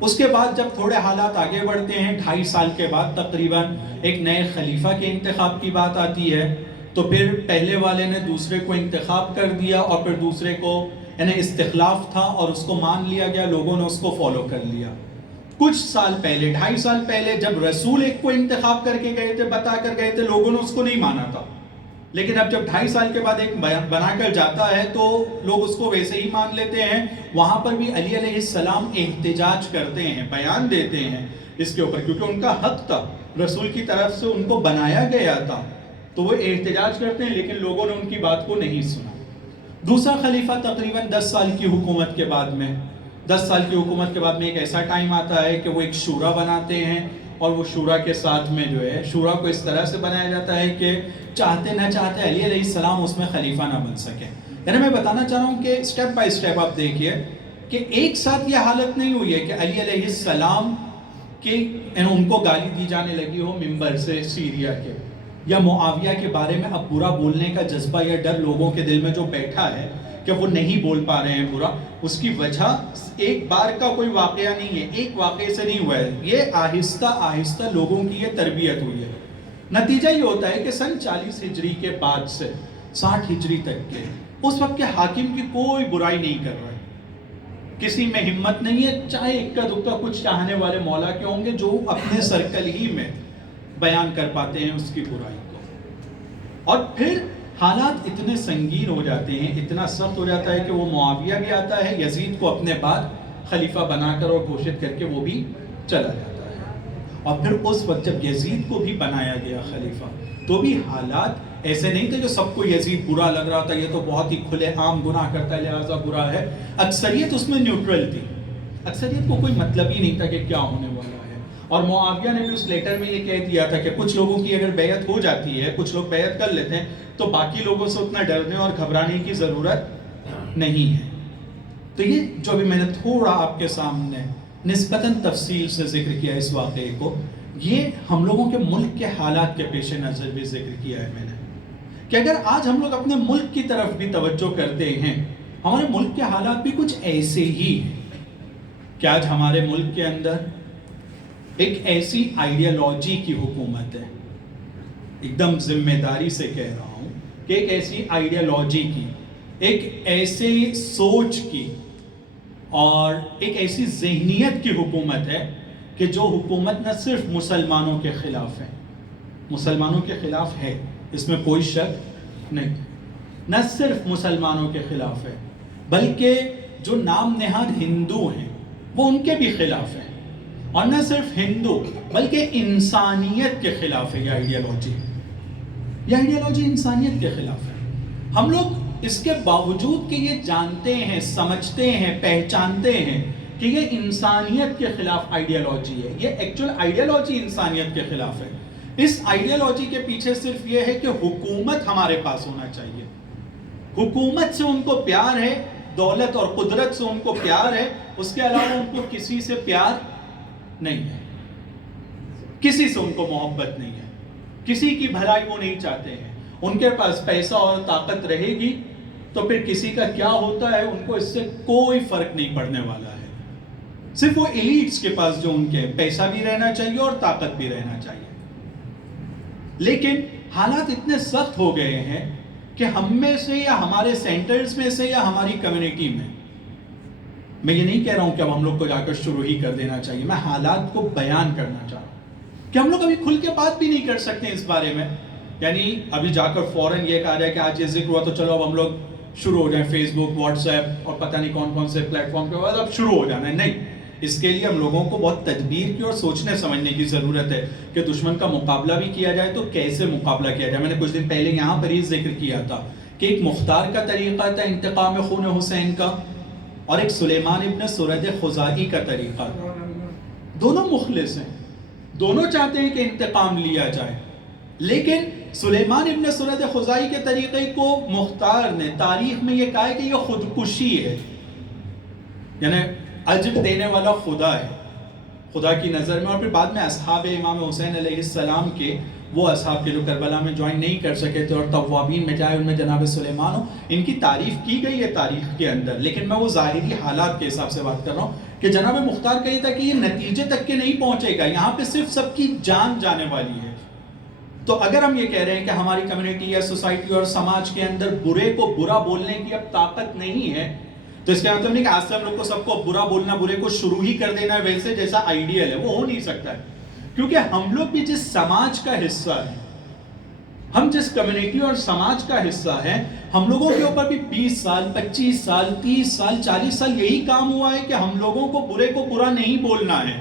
اس کے بعد جب تھوڑے حالات آگے بڑھتے ہیں، 2.5 سال کے بعد تقریباً ایک نئے خلیفہ کے انتخاب کی بات آتی ہے، تو پھر پہلے والے نے دوسرے کو انتخاب کر دیا اور پھر دوسرے کو یعنی استخلاف تھا اور اس کو مان لیا گیا، لوگوں نے اس کو فالو کر لیا. کچھ سال پہلے 2.5 سال پہلے جب رسول ایک کو انتخاب کر کے گئے تھے، بتا کر گئے تھے، لوگوں نے اس کو نہیں مانا تھا. لیکن اب جب 2.5 سال کے بعد ایک بنا کر جاتا ہے تو لوگ اس کو ویسے ہی مان لیتے ہیں. وہاں پر بھی علی علیہ السلام احتجاج کرتے ہیں، بیان دیتے ہیں اس کے اوپر، کیونکہ ان کا حق تھا، رسول کی طرف سے ان کو بنایا گیا تھا، تو وہ احتجاج کرتے ہیں، لیکن لوگوں نے ان کی بات کو نہیں سنا. دوسرا خلیفہ تقریباً 10 سال کی حکومت کے بعد میں 10 سال کی حکومت کے بعد میں ایک ایسا ٹائم آتا ہے کہ وہ ایک شورا بناتے ہیں، اور وہ شورا کے ساتھ میں جو ہے شورا کو اس طرح سے بنایا جاتا ہے کہ چاہتے نہ چاہتے علی علیہ السلام اس میں خلیفہ نہ بن سکے. یعنی میں بتانا چاہ رہا ہوں کہ سٹیپ بائی سٹیپ آپ دیکھیے کہ ایک ساتھ یہ حالت نہیں ہوئی ہے کہ علی علیہ السلام کے ان کو گالی دی جانے لگی ہو ممبر سے سیریا کے، یا معاویہ کے بارے میں اب برا بولنے کا جذبہ یا ڈر لوگوں کے دل میں جو بیٹھا ہے کہ وہ نہیں بول پا رہے ہیں برا، اس کی وجہ ایک بار کا کوئی واقعہ نہیں ہے، ایک واقعے سے نہیں ہوا ہے. یہ آہستہ آہستہ لوگوں کی یہ تربیت ہوئی ہے. نتیجہ یہ ہوتا ہے کہ سن 40 ہجری کے بعد سے 60 ہجری تک کے اس وقت کے حاکم کی کوئی برائی نہیں کر رہا ہے، کسی میں ہمت نہیں ہے، چاہے اکا دکا کچھ چاہنے والے مولا کے ہوں گے جو اپنے سرکل ہی میں بیان کر پاتے ہیں اس کی برائی کو. اور پھر حالات اتنے سنگین ہو جاتے ہیں، اتنا سخت ہو جاتا ہے کہ وہ معاویہ بھی آتا ہے یزید کو اپنے بعد خلیفہ بنا کر اور گھوشت کر کے وہ بھی چلا جاتا ہے. اور پھر اس وقت جب یزید کو بھی بنایا گیا خلیفہ تو بھی حالات ایسے نہیں تھے کہ سب کو یزید برا لگ رہا تھا، یہ تو بہت ہی کھلے عام گناہ کرتا ہے لہٰذا برا ہے. اکثریت اس میں نیوٹرل تھی، اکثریت کو کوئی مطلب ہی نہیں تھا کہ کیا ہونے والا ہے. اور معاویہ نے بھی اس لیٹر میں یہ کہہ دیا تھا کہ کچھ لوگوں کی اگر بیعت ہو جاتی ہے، کچھ لوگ بیعت کر لیتے ہیں تو باقی لوگوں سے اتنا ڈرنے اور گھبرانے کی ضرورت نہیں ہے. تو یہ جو بھی میں نے تھوڑا آپ کے سامنے نسبتاً تفصیل سے ذکر کیا اس واقعے کو، یہ ہم لوگوں کے ملک کے حالات کے پیش نظر بھی ذکر کیا ہے میں نے، کہ اگر آج ہم لوگ اپنے ملک کی طرف بھی توجہ کرتے ہیں، ہمارے ملک کے حالات بھی کچھ ایسے ہی ہیں کہ آج ہمارے ملک کے اندر ایک ایسی آئیڈیالوجی کی حکومت ہے، ایک دم ذمہ داری سے کہہ رہا ہوں کہ ایک ایسی آئیڈیالوجی کی، ایک ایسے سوچ کی اور ایک ایسی ذہنیت کی حکومت ہے کہ جو حکومت نہ صرف مسلمانوں کے خلاف ہے، مسلمانوں کے خلاف ہے، اس میں کوئی شک نہیں، نہ صرف مسلمانوں کے خلاف ہے بلکہ جو نام نہاد ہندو ہیں وہ ان کے بھی خلاف ہیں، اور نہ صرف ہندو بلکہ انسانیت کے خلاف ہے یہ آئیڈیالوجی۔ یہ آئیڈیالوجی انسانیت کے خلاف ہے۔ ہم لوگ اس کے باوجود کہ یہ جانتے ہیں، سمجھتے ہیں، پہچانتے ہیں کہ یہ انسانیت کے خلاف آئیڈیالوجی ہے، یہ ایکچوئل آئیڈیالوجی انسانیت کے خلاف ہے، اس آئیڈیالوجی کے پیچھے صرف یہ ہے کہ حکومت ہمارے پاس ہونا چاہیے، حکومت سے ان کو پیار ہے، دولت اور قدرت سے ان کو پیار ہے، اس کے علاوہ ان کو کسی سے پیار نہیں ہے، کسی سے ان کو محبت نہیں ہے، کسی کی بھلائی وہ نہیں چاہتے ہیں۔ ان کے پاس پیسہ اور طاقت رہے گی تو پھر کسی کا کیا ہوتا ہے ان کو اس سے کوئی فرق نہیں پڑنے والا ہے، صرف وہ ایلیٹس کے پاس جو ان کے پیسہ بھی رہنا چاہیے اور طاقت بھی رہنا چاہیے۔ لیکن حالات اتنے سخت ہو گئے ہیں کہ ہم میں سے یا ہمارے سینٹرز میں سے یا ہماری کمیونٹی میں یہ نہیں کہہ رہا ہوں کہ اب ہم لوگ کو جا کر شروع ہی کر دینا چاہیے، میں حالات کو بیان کرنا چاہ رہا ہوں کہ ہم لوگ ابھی کھل کے بات بھی نہیں کر سکتے اس بارے میں، یعنی ابھی جا کر فوراً یہ کہا جائے کہ آج یہ ذکر ہوا تو چلو اب ہم لوگ شروع ہو جائیں، فیس بک، واٹس ایپ اور پتہ نہیں کون کون سے پلیٹ فارم کے بعد اب شروع ہو جانا ہے، نہیں، اس کے لیے ہم لوگوں کو بہت تدبیر کی اور سوچنے سمجھنے کی ضرورت ہے کہ دشمن کا مقابلہ بھی کیا جائے تو کیسے مقابلہ کیا جائے۔ میں نے کچھ دن پہلے یہاں پر ہی ذکر کیا تھا کہ ایک مختار کا طریقہ تھا انتقام خون حسین کا، اور ایک سلیمان ابن سرد خزاعی کا طریقہ تھا، دونوں مخلص ہیں، دونوں چاہتے ہیں کہ انتقام لیا جائے، لیکن سلیمان ابن سرد خزاعی کے طریقے کو مختار نے تاریخ میں یہ کہا ہے کہ یہ خودکشی ہے، یعنی اجر دینے والا خدا ہے خدا کی نظر میں، اور پھر بعد میں اصحاب امام حسین علیہ السلام کے وہ اصحاب کے جو کربلا میں جوائن نہیں کر سکے تھے اور توابین میں جائے، ان میں جناب سلیمان ہو، ان کی تعریف کی گئی ہے تاریخ کے اندر، لیکن میں وہ ظاہری حالات کے حساب سے بات کر رہا ہوں کہ جناب مختار کہی تھا کہ یہ نتیجے تک کے نہیں پہنچے گا، یہاں پہ صرف سب کی جان جانے والی ہے۔ تو اگر ہم یہ کہہ رہے ہیں کہ ہماری کمیونٹی یا سوسائٹی اور سماج کے اندر برے کو برا بولنے کی اب طاقت نہیں ہے، تو اس کا مطلب نہیں کہ آج سے ہم لوگ کو سب کو برا بولنا، برے کو شروع ہی کر دینا ہے ویسے جیسا آئیڈیل ہے، وہ ہو نہیں سکتا ہے، کیونکہ ہم لوگ بھی جس سماج کا حصہ ہیں، ہم جس کمیونٹی اور سماج کا حصہ ہیں، ہم لوگوں کے اوپر بھی 20 سال 25 سال 30 سال 40 سال یہی کام ہوا ہے کہ ہم لوگوں کو برے کو برا نہیں بولنا ہے،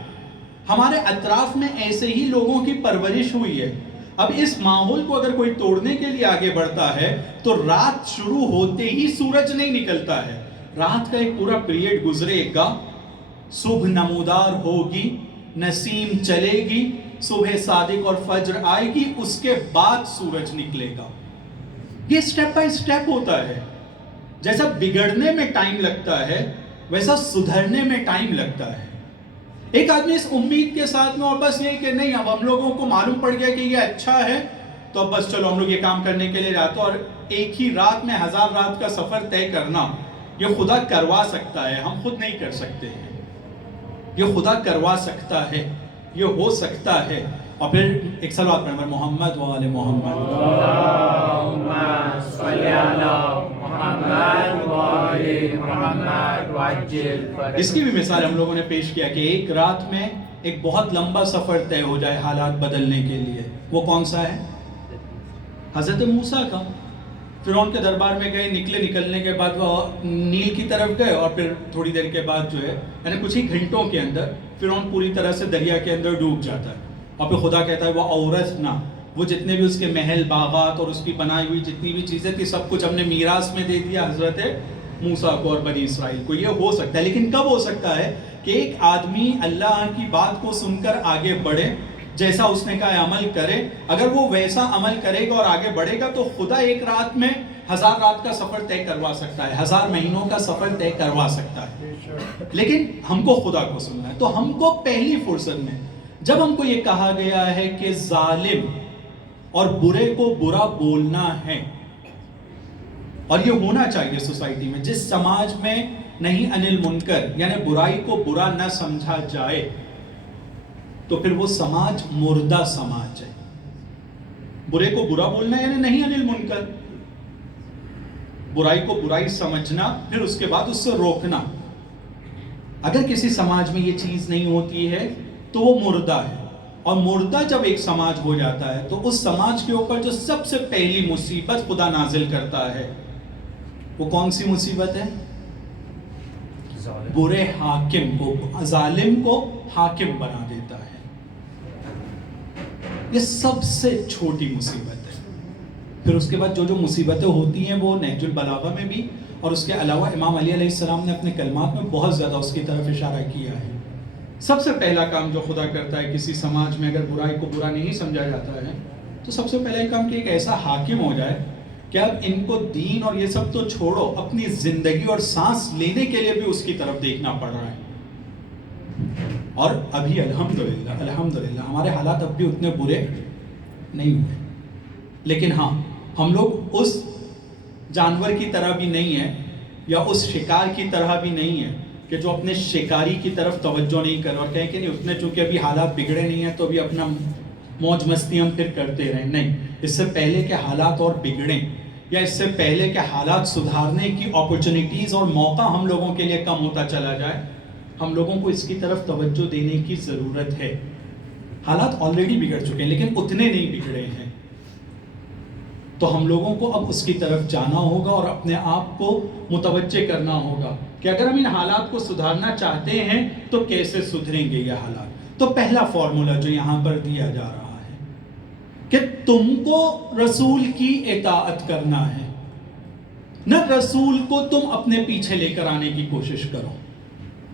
ہمارے اطراف میں ایسے ہی لوگوں کی پرورش ہوئی ہے۔ اب اس ماحول کو اگر کوئی توڑنے کے لیے آگے بڑھتا ہے تو رات شروع ہوتے ہی سورج نہیں نکلتا ہے، رات کا ایک پورا پیریڈ گزرے گا، صبح نمودار ہوگی، نسیم چلے گی، صبح صادق اور فجر آئے گی، اس کے بعد سورج نکلے گا۔ یہ سٹیپ بائی سٹیپ ہوتا ہے، جیسا بگڑنے میں ٹائم لگتا ہے ویسا سدھرنے میں ٹائم لگتا ہے۔ ایک آدمی اس امید کے ساتھ میں اور بس یہی کہ نہیں اب ہم لوگوں کو معلوم پڑ گیا کہ یہ اچھا ہے تو اب بس چلو ہم لوگ یہ کام کرنے کے لیے جاتے، اور ایک ہی رات میں 1000 رات کا سفر طے کرنا یہ خدا کروا سکتا ہے، ہم خود نہیں کر سکتے ہیں، یہ خدا کروا سکتا ہے، یہ ہو سکتا ہے۔ اور پھر ایک صلوات پڑھیں محمد و آل محمد، اللہم صلی علی محمد و آل محمد وعجل فرجہ۔ اس کی بھی مثال ہم لوگوں نے پیش کیا کہ ایک رات میں ایک بہت لمبا سفر طے ہو جائے حالات بدلنے کے لیے، وہ کون سا ہے؟ حضرت موسیٰ کا۔ فرعون کے دربار میں گئے، نکلنے کے بعد وہ نیل کی طرف گئے، اور پھر تھوڑی دیر کے بعد جو ہے یعنی کچھ ہی گھنٹوں کے اندر فرعون پوری طرح سے دریا کے اندر ڈوب جاتا ہے، اور پھر خدا کہتا ہے وہ اورثنا، وہ جتنے بھی اس کے محل باغات اور اس کی بنائی ہوئی جتنی بھی چیزیں تھی سب کچھ ہم نے میراث میں دے دیا حضرت موسیٰ کو اور بنی اسرائیل کو۔ یہ ہو سکتا ہے، لیکن کب ہو سکتا ہے کہ ایک آدمی اللہ کی بات کو سن کر آگے بڑھے، جیسا اس نے کہا عمل کرے، اگر وہ ویسا عمل کرے گا اور آگے بڑھے گا تو خدا ایک رات میں 1000 رات کا سفر طے کروا سکتا ہے، 1000 مہینوں کا سفر طے کروا سکتا ہے، لیکن ہم کو خدا کو سننا ہے۔ تو ہم کو پہلی فرصت میں جب ہم کو یہ کہا گیا ہے کہ ظالم اور برے کو برا بولنا ہے، اور یہ ہونا چاہیے سوسائٹی میں، جس سماج میں نہیں انل منکر یعنی برائی کو برا نہ سمجھا جائے تو پھر وہ سماج مردہ سماج ہے۔ برے کو برا بولنا یعنی نہیں انل منکر، برائی کو برائی سمجھنا، پھر اس کے بعد اس سے روکنا۔ اگر کسی سماج میں یہ چیز نہیں ہوتی ہے تو وہ مردہ ہے، اور مردہ جب ایک سماج ہو جاتا ہے تو اس سماج کے اوپر جو سب سے پہلی مصیبت خدا نازل کرتا ہے وہ کون سی مصیبت ہے؟ برے حاکم کو، ظالم کو حاکم بنا دیتا ہے. یہ سب سے چھوٹی مصیبت ہے. پھر اس کے بعد جو مصیبتیں ہوتی ہیں وہ نہج البلاغہ میں بھی اور اس کے علاوہ امام علی علیہ السلام نے اپنے کلمات میں بہت زیادہ اس کی طرف اشارہ کیا ہے. سب سے پہلا کام جو خدا کرتا ہے کسی سماج میں، اگر برائی کو برا نہیں سمجھا جاتا ہے تو سب سے پہلا کام کہ ایک ایسا حاکم ہو جائے کہ اب ان کو دین اور یہ سب تو چھوڑو، اپنی زندگی اور سانس لینے کے لیے بھی اس کی طرف دیکھنا پڑ رہا ہے. اور ابھی الحمدللہ ہمارے حالات اب بھی اتنے برے نہیں ہوئے، لیکن ہاں ہم لوگ اس جانور کی طرح بھی نہیں ہیں یا اس شکار کی طرح بھی نہیں ہیں کہ جو اپنے شکاری کی طرف توجہ نہیں کر اور کہیں کہ نہیں اتنے چونکہ ابھی حالات بگڑے نہیں ہیں تو ابھی اپنا موج مستی ہم پھر کرتے رہیں. نہیں، اس سے پہلے کہ حالات اور بگڑیں یا اس سے پہلے کہ حالات سدھارنے کی اپرچونیٹیز اور موقع ہم لوگوں کے لیے کم ہوتا چلا جائے، ہم لوگوں کو اس کی طرف توجہ دینے کی ضرورت ہے. حالات آلریڈی بگڑ چکے ہیں لیکن اتنے نہیں بگڑے ہیں، تو ہم لوگوں کو اب اس کی طرف جانا ہوگا اور اپنے آپ کو متوجہ کرنا ہوگا کہ اگر ہم ان حالات کو سدھارنا چاہتے ہیں تو کیسے سدھریں گے یہ حالات. تو پہلا فارمولا جو یہاں پر دیا جا رہا ہے کہ تم کو رسول کی اطاعت کرنا ہے، نہ رسول کو تم اپنے پیچھے لے کر آنے کی کوشش کرو.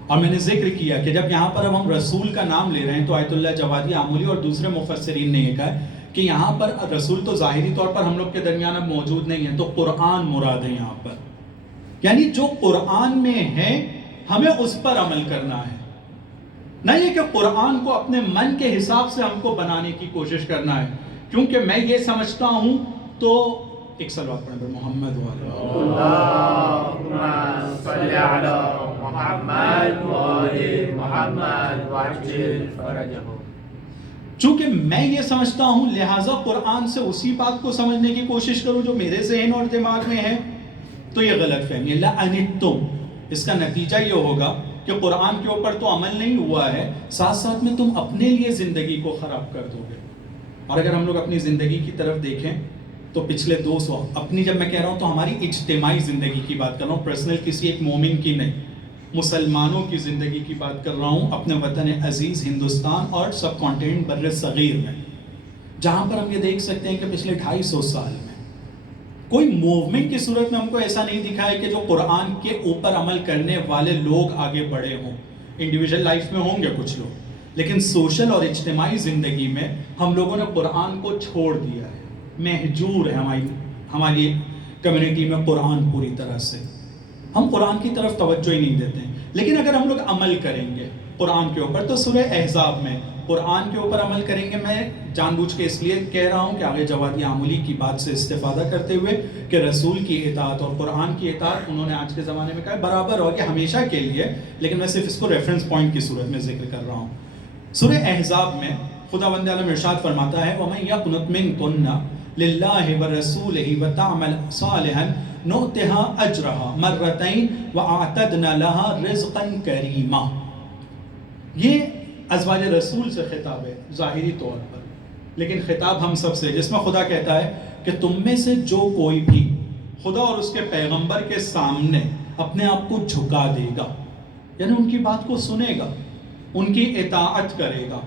اور میں نے ذکر کیا کہ جب یہاں پر اب ہم رسول کا نام لے رہے ہیں تو آیت اللہ جوادی آمولی اور دوسرے مفسرین نے یہ کہا ہے کہ یہاں پر رسول تو ظاہری طور پر ہم لوگ کے درمیان اب موجود نہیں ہے، تو قرآن مراد ہے یہاں پر. یعنی جو قرآن میں ہے ہمیں اس پر عمل کرنا ہے، نہ یہ کہ قرآن کو اپنے من کے حساب سے ہم کو بنانے کی کوشش کرنا ہے. کیونکہ میں یہ سمجھتا ہوں تو ایک صلوات پڑھیں محمد اللہم صلی علی محمد وآل محمد وعجل فرجہ. چونکہ میں یہ سمجھتا ہوں لہٰذا قرآن سے اسی بات کو سمجھنے کی کوشش کروں جو میرے ذہن اور دماغ میں ہے، تو یہ غلط فہمی ہے. لَأَنِتُّمْ، اس کا نتیجہ یہ ہوگا کہ قرآن کے اوپر تو عمل نہیں ہوا ہے، ساتھ ساتھ میں تم اپنے لیے زندگی کو خراب کر دو گے. اور اگر ہم لوگ اپنی زندگی کی طرف دیکھیں تو پچھلے 200 اپنی جب میں کہہ رہا ہوں تو ہماری اجتماعی زندگی کی بات کر رہا ہوں، پرسنل کسی ایک مومن کی نہیں، مسلمانوں کی زندگی کی بات کر رہا ہوں اپنے وطن عزیز ہندوستان اور سب کانٹیننٹ بر صغیر میں، جہاں پر ہم یہ دیکھ سکتے ہیں کہ پچھلے 250 سال میں کوئی موومنٹ کی صورت میں ہم کو ایسا نہیں دکھا ہے کہ جو قرآن کے اوپر عمل کرنے والے لوگ آگے بڑھے ہوں. انڈیویجول لائف میں ہوں گے کچھ لوگ، لیکن سوشل اور اجتماعی زندگی میں ہم لوگوں نے قرآن کو چھوڑ دیا ہے، محجور ہے ہماری کمیونٹی میں قرآن پوری طرح سے. ہم قرآن کی طرف توجہ ہی نہیں دیتے ہیں. لیکن اگر ہم لوگ عمل کریں گے قرآن کے اوپر تو سورہ احزاب میں قرآن کے اوپر عمل کریں گے. میں جان بوجھ کے اس لیے کہہ رہا ہوں کہ آگے جوادی آمولی کی بات سے استفادہ کرتے ہوئے کہ رسول کی اطاعت اور قرآن کی اطاعت انہوں نے آج کے زمانے میں کہا برابر ہو کہ ہمیشہ کے لیے، لیکن میں صرف اس کو ریفرنس پوائنٹ کی صورت میں ذکر کر رہا ہوں. سورہ احزاب میں خداوند عالم ارشاد فرماتا ہے وَمَن يَقْنُتْ مِنكُنَّ لِلَّهِ وَرَسُولِهِ وَتَعْمَلْ صَالِحًا نُؤْتِهَا أَجْرَهَا مَرَّتَيْنِ وَأَعْتَدْنَا لَهَا رِزْقًا كَرِيمًا. یہ ازواج رسول سے خطاب ہے ظاہری طور پر، لیکن خطاب ہم سب سے، جس میں خدا کہتا ہے کہ تم میں سے جو کوئی بھی خدا اور اس کے پیغمبر کے سامنے اپنے آپ کو جھکا دے گا، یعنی ان کی بات کو سنے گا، ان کی اطاعت کرے گا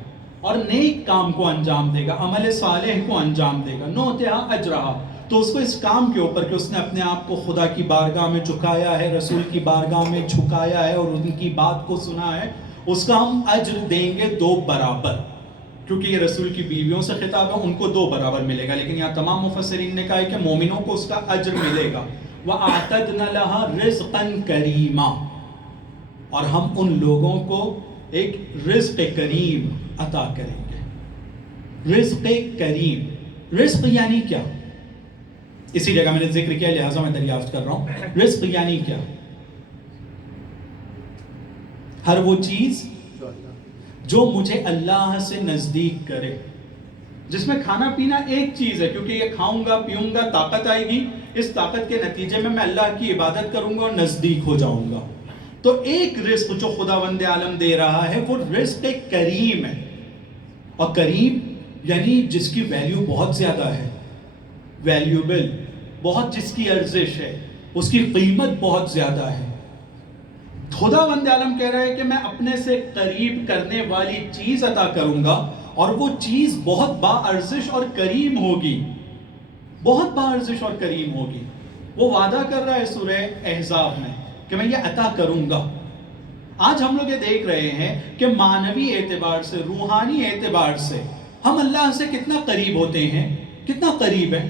اور نیک کام کو انجام دے گا، عمل صالح کو انجام دے گا، نُؤْتِهَا أَجْرَهَا، تو اس کو اس کام کے اوپر کہ اس نے اپنے آپ کو خدا کی بارگاہ میں جھکایا ہے، رسول کی بارگاہ میں جھکایا ہے اور ان کی بات کو سنا ہے، اس کا ہم اجر دیں گے 2 برابر. کیونکہ یہ رسول کی بیویوں سے خطاب ہے، ان کو 2 برابر ملے گا، لیکن یہاں تمام مفسرین نے کہا ہے کہ مومنوں کو اس کا اجر ملے گا. وَأَعْتَدْنَا لَهَا رِزْقًا كَرِيمًا، اور ہم ان لوگوں کو ایک رزق کریم عطا کریں گے. رزق کریم، رزق یعنی کیا؟ اسی جگہ میں نے ذکر کیا لہٰذا میں دریافت کر رہا ہوں. رزق یعنی کیا؟ ہر وہ چیز جو مجھے اللہ سے نزدیک کرے. جس میں کھانا پینا ایک چیز ہے، کیونکہ یہ کھاؤں گا پیوں گا طاقت آئے گی، اس طاقت کے نتیجے میں اللہ کی عبادت کروں گا اور نزدیک ہو جاؤں گا. تو ایک رزق جو خداوند عالم دے رہا ہے وہ رزق کریم ہے. اور کریم یعنی جس کی ویلیو بہت زیادہ ہے، ویلیوبل، بہت جس کی ارزش ہے، اس کی قیمت بہت زیادہ ہے. خداوند عالم کہہ رہا ہے کہ میں اپنے سے قریب کرنے والی چیز عطا کروں گا اور وہ چیز بہت باارزش اور کریم ہوگی، بہت باارزش اور کریم ہوگی۔ وہ وعدہ کر رہا ہے سورہ احزاب میں کہ میں یہ عطا کروں گا۔ آج ہم لوگ یہ دیکھ رہے ہیں کہ معنوی اعتبار سے، روحانی اعتبار سے ہم اللہ سے کتنا قریب ہوتے ہیں، کتنا قریب ہے۔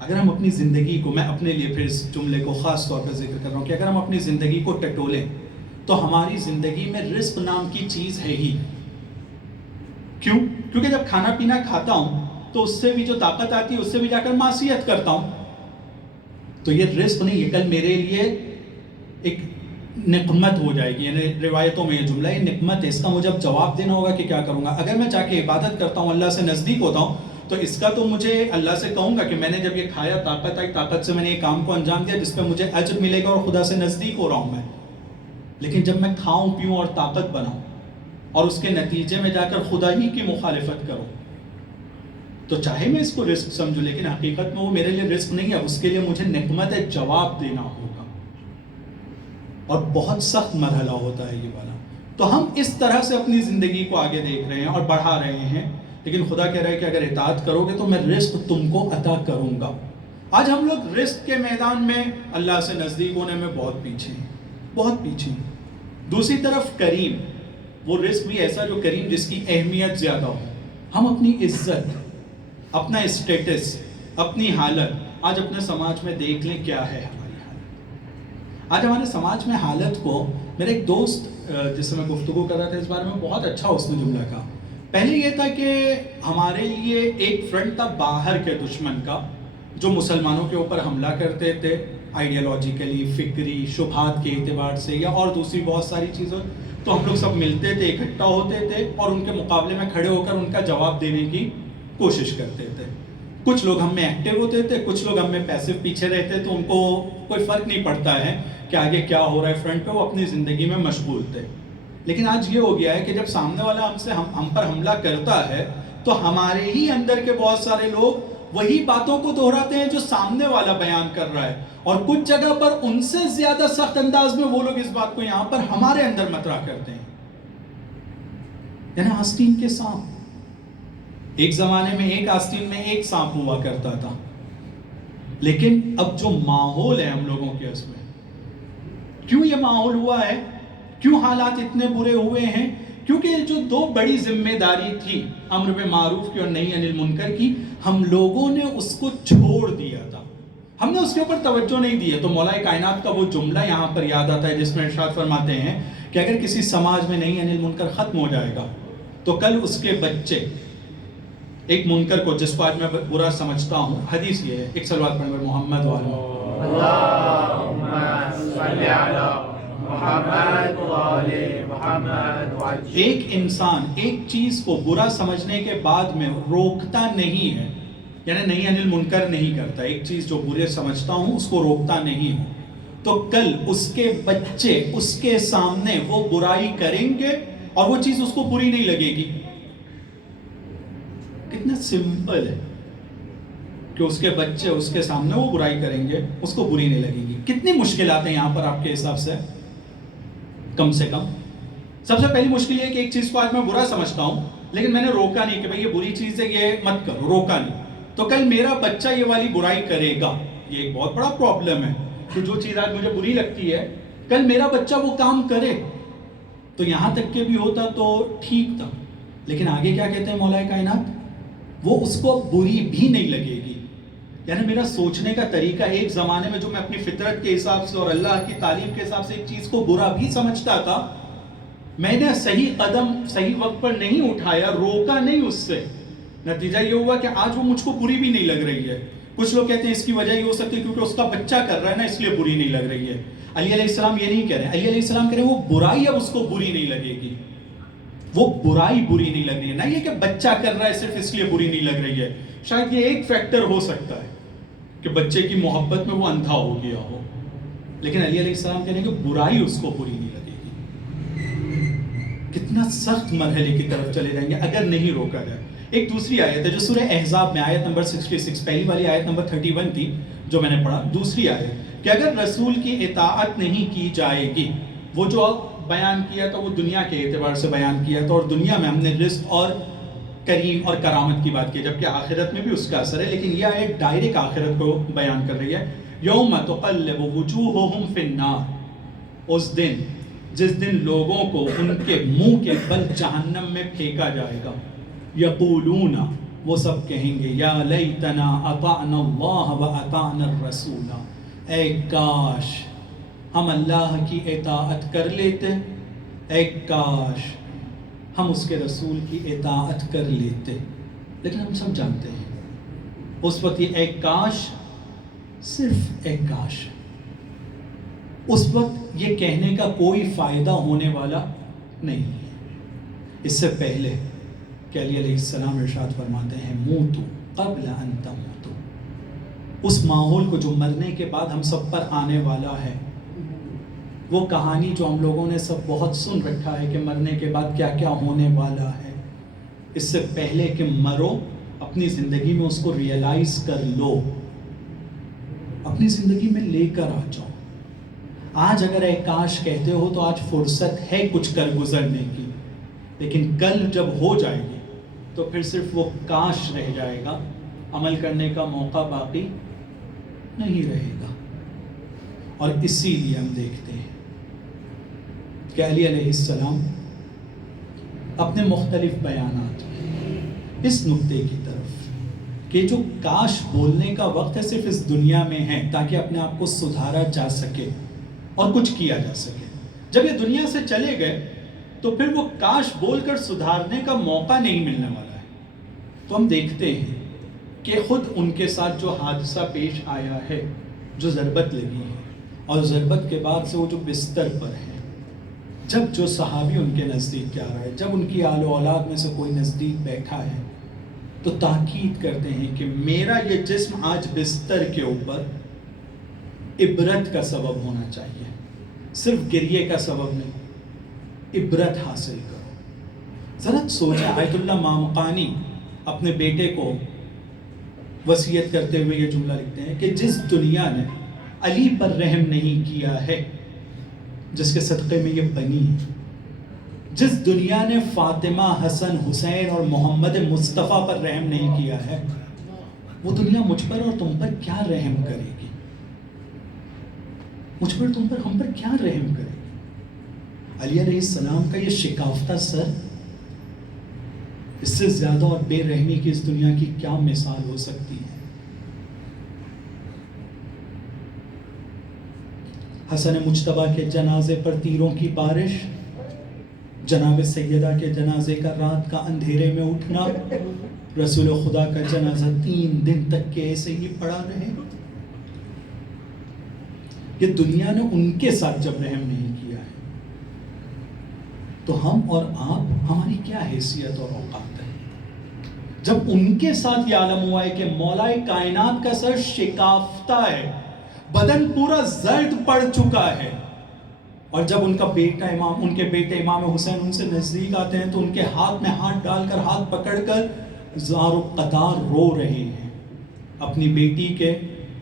اگر ہم اپنی زندگی کو، میں اپنے لیے پھر اس جملے کو خاص طور پر ذکر کر رہا ہوں کہ اگر ہم اپنی زندگی کو ٹٹولیں تو ہماری زندگی میں رزق نام کی چیز ہے ہی۔ کیوں؟ کیونکہ جب کھانا پینا کھاتا ہوں تو اس سے بھی جو طاقت آتی ہے اس سے بھی جا کر معصیت کرتا ہوں، تو یہ رزق نہیں، یہ کل میرے لیے ایک نقمت ہو جائے گی۔ یعنی روایتوں میں یہ جملہ ہے، نقمت ہے، اس کا مجھے اب جواب دینا ہوگا کہ کیا کروں گا۔ اگر میں جا کے عبادت کرتا ہوں، اللہ سے نزدیک ہوتا ہوں، تو اس کا تو مجھے اللہ سے کہوں گا کہ میں نے جب یہ کھایا، طاقت آئی، طاقت سے میں نے یہ کام کو انجام دیا جس پہ مجھے اجر ملے گا اور خدا سے نزدیک ہو رہا ہوں میں۔ لیکن جب میں کھاؤں پیوں اور طاقت بناؤں اور اس کے نتیجے میں جا کر خدا ہی کی مخالفت کروں، تو چاہے میں اس کو رزق سمجھوں لیکن حقیقت میں وہ میرے لیے رزق نہیں ہے، اس کے لیے مجھے نقمت جواب دینا ہوگا، اور بہت سخت مرحلہ ہوتا ہے یہ والا۔ تو ہم اس طرح سے اپنی زندگی کو آگے دیکھ رہے ہیں اور بڑھا رہے ہیں، لیکن خدا کہہ رہا ہے کہ اگر اطاعت کرو گے تو میں رزق تم کو عطا کروں گا۔ آج ہم لوگ رزق کے میدان میں اللہ سے نزدیک ہونے میں بہت پیچھے ہیں، بہت پیچھے ہیں۔ دوسری طرف کریم، وہ رزق بھی ایسا جو کریم، جس کی اہمیت زیادہ ہو۔ ہم اپنی عزت، اپنا اسٹیٹس، اپنی حالت آج اپنے سماج میں دیکھ لیں کیا ہے ہماری حالت۔ آج ہمارے سماج میں حالت کو، میرے ایک دوست جس سے میں گفتگو کر رہا تھا اس بارے میں، بہت اچھا اس نے جملہ کہا۔ پہلے یہ تھا کہ ہمارے لیے ایک فرنٹ تھا باہر کے دشمن کا، جو مسلمانوں کے اوپر حملہ کرتے تھے، آئیڈیالوجیکلی، فکری، شبہات کے اعتبار سے یا اور دوسری بہت ساری چیزوں، تو ہم لوگ سب ملتے تھے، اکٹھا ہوتے تھے اور ان کے مقابلے میں کھڑے ہو کر ان کا جواب دینے کی کوشش کرتے تھے۔ کچھ لوگ ہم میں ایکٹیو ہوتے تھے، کچھ لوگ ہم میں پیسو پیچھے رہتے، تو ان کو کوئی فرق نہیں پڑتا ہے کہ آگے کیا ہو رہا ہے فرنٹ پہ، وہ اپنی زندگی میں مشغول تھے۔ لیکن آج یہ ہو گیا ہے کہ جب سامنے والا ہم پر حملہ کرتا ہے تو ہمارے ہی اندر کے بہت سارے لوگ وہی باتوں کو دہراتے ہیں جو سامنے والا بیان کر رہا ہے، اور کچھ جگہ پر ان سے زیادہ سخت انداز میں وہ لوگ اس بات کو یہاں پر ہمارے اندر مطرح کرتے ہیں۔ یعنی آستین کے سانپ، ایک زمانے میں ایک آستین میں ایک سانپ ہوا کرتا تھا، لیکن اب جو ماحول ہے ہم لوگوں کے اس میں، کیوں یہ ماحول ہوا ہے، کیوں حالات اتنے برے ہوئے ہیں؟ کیونکہ جو دو بڑی ذمہ داری تھی، امر بالمعروف کی اور نہی عن المنکر کی، ہم لوگوں نے اس کو چھوڑ دیا تھا، ہم نے اس کے اوپر توجہ نہیں دی ہے۔ تو مولا کائنات کا وہ جملہ یہاں پر یاد آتا ہے جس میں ارشاد فرماتے ہیں کہ اگر کسی سماج میں نہی عن المنکر ختم ہو جائے گا تو کل اس کے بچے ایک منکر کو، جس کو آج میں برا سمجھتا ہوں، حدیث یہ ہے، ایک صلوات پڑھیں محمد اللہم صلی علی محمد وآلِ محمد۔ ایک انسان ایک چیز کو برا سمجھنے کے بعد میں روکتا نہیں ہے، یعنی نہی عن المنکر نہیں کرتا، ایک چیز جو برے سمجھتا ہوں اس کو روکتا نہیں ہوں، تو کل اس کے بچے اس کے سامنے وہ برائی کریں گے اور وہ چیز اس کو بری نہیں لگے گی۔ کتنا سمپل ہے کہ اس کے بچے اس کے سامنے وہ برائی کریں گے، اس کو بری نہیں لگے گی۔ کتنی مشکلات ہیں یہاں پر آپ کے حساب سے؟ کم سے کم سب سے پہلی مشکل یہ ہے کہ ایک چیز کو آج میں برا سمجھتا ہوں لیکن میں نے روکا نہیں کہ بھئی یہ بری چیز ہے، یہ مت کرو، روکا نہیں، تو کل میرا بچہ یہ والی برائی کرے گا۔ یہ ایک بہت بڑا پرابلم ہے کہ جو چیز آج مجھے بری لگتی ہے کل میرا بچہ وہ کام کرے، تو یہاں تک کہ بھی ہوتا تو ٹھیک تھا، لیکن آگے کیا کہتے ہیں مولا کائنات؟ وہ اس کو بری بھی نہیں لگے گی۔ یعنی میرا سوچنے کا طریقہ، ایک زمانے میں جو میں اپنی فطرت کے حساب سے اور اللہ کی تعلیم کے حساب سے ایک چیز کو برا بھی سمجھتا تھا، میں نے صحیح قدم صحیح وقت پر نہیں اٹھایا، روکا نہیں اس سے، نتیجہ یہ ہوا کہ آج وہ مجھ کو بری بھی نہیں لگ رہی ہے۔ کچھ لوگ کہتے ہیں اس کی وجہ یہ ہو سکتی ہے کیونکہ اس کا بچہ کر رہا ہے نا، اس لیے بری نہیں لگ رہی ہے۔ علی علیہ السلام یہ نہیں کہہ رہے ہیں، علی علیہ السلام کہہ رہے ہیں وہ برائی اب اس کو بری نہیں لگے گی، وہ برائی بری نہیں لگ رہی ہے، نہ یہ کہ بچہ کر رہا ہے صرف اس لیے بری نہیں لگ رہی ہے۔ شاید یہ ایک فیکٹر ہو سکتا ہے کہ بچے کی محبت میں وہ اندھا ہو گیا ہو، لیکن علی علیہ السلام کہہ رہے ہیں کہ برائی اس کو بری نہیں لگے گی۔ کتنا سخت مرحلے کی طرف چلے جائیں گے اگر نہیں روکا جائے۔ ایک دوسری آیت ہے جو سورہ احزاب میں آیت نمبر 66، پہلی والی آیت نمبر 31 تھی جو میں نے پڑھا، دوسری آیت کہ اگر رسول کی اطاعت نہیں کی جائے گی وہ جو بیان کیا تھا وہ دنیا کے اعتبار سے بیان کیا تھا، اور دنیا میں ہم نے رزق اور کریم اور کرامت کی بات کی، جبکہ آخرت میں بھی اس کا اثر ہے، لیکن یہ آیت ڈائریکٹ آخرت کو بیان کر رہی ہے. یوم تقلب وجوہہم فی النار، اس دن جس دن لوگوں کو ان کے منہ کے بل جہنم میں پھینکا جائے گا. یقولون، وہ سب کہیں گے، یا لیتنا اطعنا اللہ و اطعنا الرسول، اے کاش ہم اللہ کی اطاعت کر لیتے، اے کاش ہم اس کے رسول کی اطاعت کر لیتے. لیکن ہم سب جانتے ہیں اس وقت یہ اے کاش صرف اے کاش، اس وقت یہ کہنے کا کوئی فائدہ ہونے والا نہیں ہے. اس سے پہلے کہ علی علیہ السلام ارشاد فرماتے ہیں موتو قبل ان تموتو، اس ماحول کو جو مرنے کے بعد ہم سب پر آنے والا ہے، وہ کہانی جو ہم لوگوں نے سب بہت سن رکھا ہے کہ مرنے کے بعد کیا کیا ہونے والا ہے، اس سے پہلے کہ مرو اپنی زندگی میں اس کو ریئلائز کر لو، اپنی زندگی میں لے کر آ جاؤ. آج اگر اے کاش کہتے ہو تو آج فرصت ہے کچھ کر گزرنے کی، لیکن کل جب ہو جائے گی تو پھر صرف وہ کاش رہ جائے گا، عمل کرنے کا موقع باقی نہیں رہے گا. اور اسی لیے ہم دیکھتے ہیں کہ علی علیہ السلام اپنے مختلف بیانات میں اس نقطے کی طرف کہ جو کاش بولنے کا وقت ہے صرف اس دنیا میں ہے تاکہ اپنے آپ کو سدھارا جا سکے اور کچھ کیا جا سکے. جب یہ دنیا سے چلے گئے تو پھر وہ کاش بول کر سدھارنے کا موقع نہیں ملنے والا ہے. تو ہم دیکھتے ہیں کہ خود ان کے ساتھ جو حادثہ پیش آیا ہے، جو ضربت لگی ہے، اور ضربت کے بعد سے وہ جو بستر پر ہیں، جب جو صحابی ان کے نزدیک کیا رہا ہے، جب ان کی آل و اولاد میں سے کوئی نزدیک بیٹھا ہے تو تاکید کرتے ہیں کہ میرا یہ جسم آج بستر کے اوپر عبرت کا سبب ہونا چاہیے، صرف گریے کا سبب نہیں، عبرت حاصل کرو. ذرا سوچیں، آیت اللہ مامقانی اپنے بیٹے کو وصیت کرتے ہوئے یہ جملہ لکھتے ہیں کہ جس دنیا نے علی پر رحم نہیں کیا ہے، جس کے صدقے میں یہ بنی ہے، جس دنیا نے فاطمہ، حسن، حسین اور محمد مصطفیٰ پر رحم نہیں کیا ہے، وہ دنیا مجھ پر اور تم پر کیا رحم کرے گی؟ مجھ پر، تم پر، ہم پر کیا رحم کرے گی؟ علی علیہ السلام کا یہ شکافتہ سر، اس سے زیادہ اور بے رحمی کی اس دنیا کی کیا مثال ہو سکتی ہے؟ حسن مجتبیٰ کے جنازے پر تیروں کی بارش، جناب سیدہ کے جنازے کا رات کا اندھیرے میں اٹھنا، رسول خدا کا جنازہ 3 دن تک کے ایسے ہی پڑا رہے. یہ دنیا نے ان کے ساتھ جب رحم نہیں کیا ہے تو ہم اور آپ، ہماری کیا حیثیت اور اوقات ہے؟ جب ان کے ساتھ یہ عالم ہوا ہے کہ مولا کائنات کا سر شکافتہ ہے، بدن پورا زرد پڑ چکا ہے، اور جب ان کا بیٹا امام، ان کے بیٹے امام حسین ان سے نزدیک آتے ہیں تو ان کے ہاتھ میں ہاتھ ڈال کر، ہاتھ پکڑ کر زار و قطار رو رہے ہیں اپنی بیٹی کے،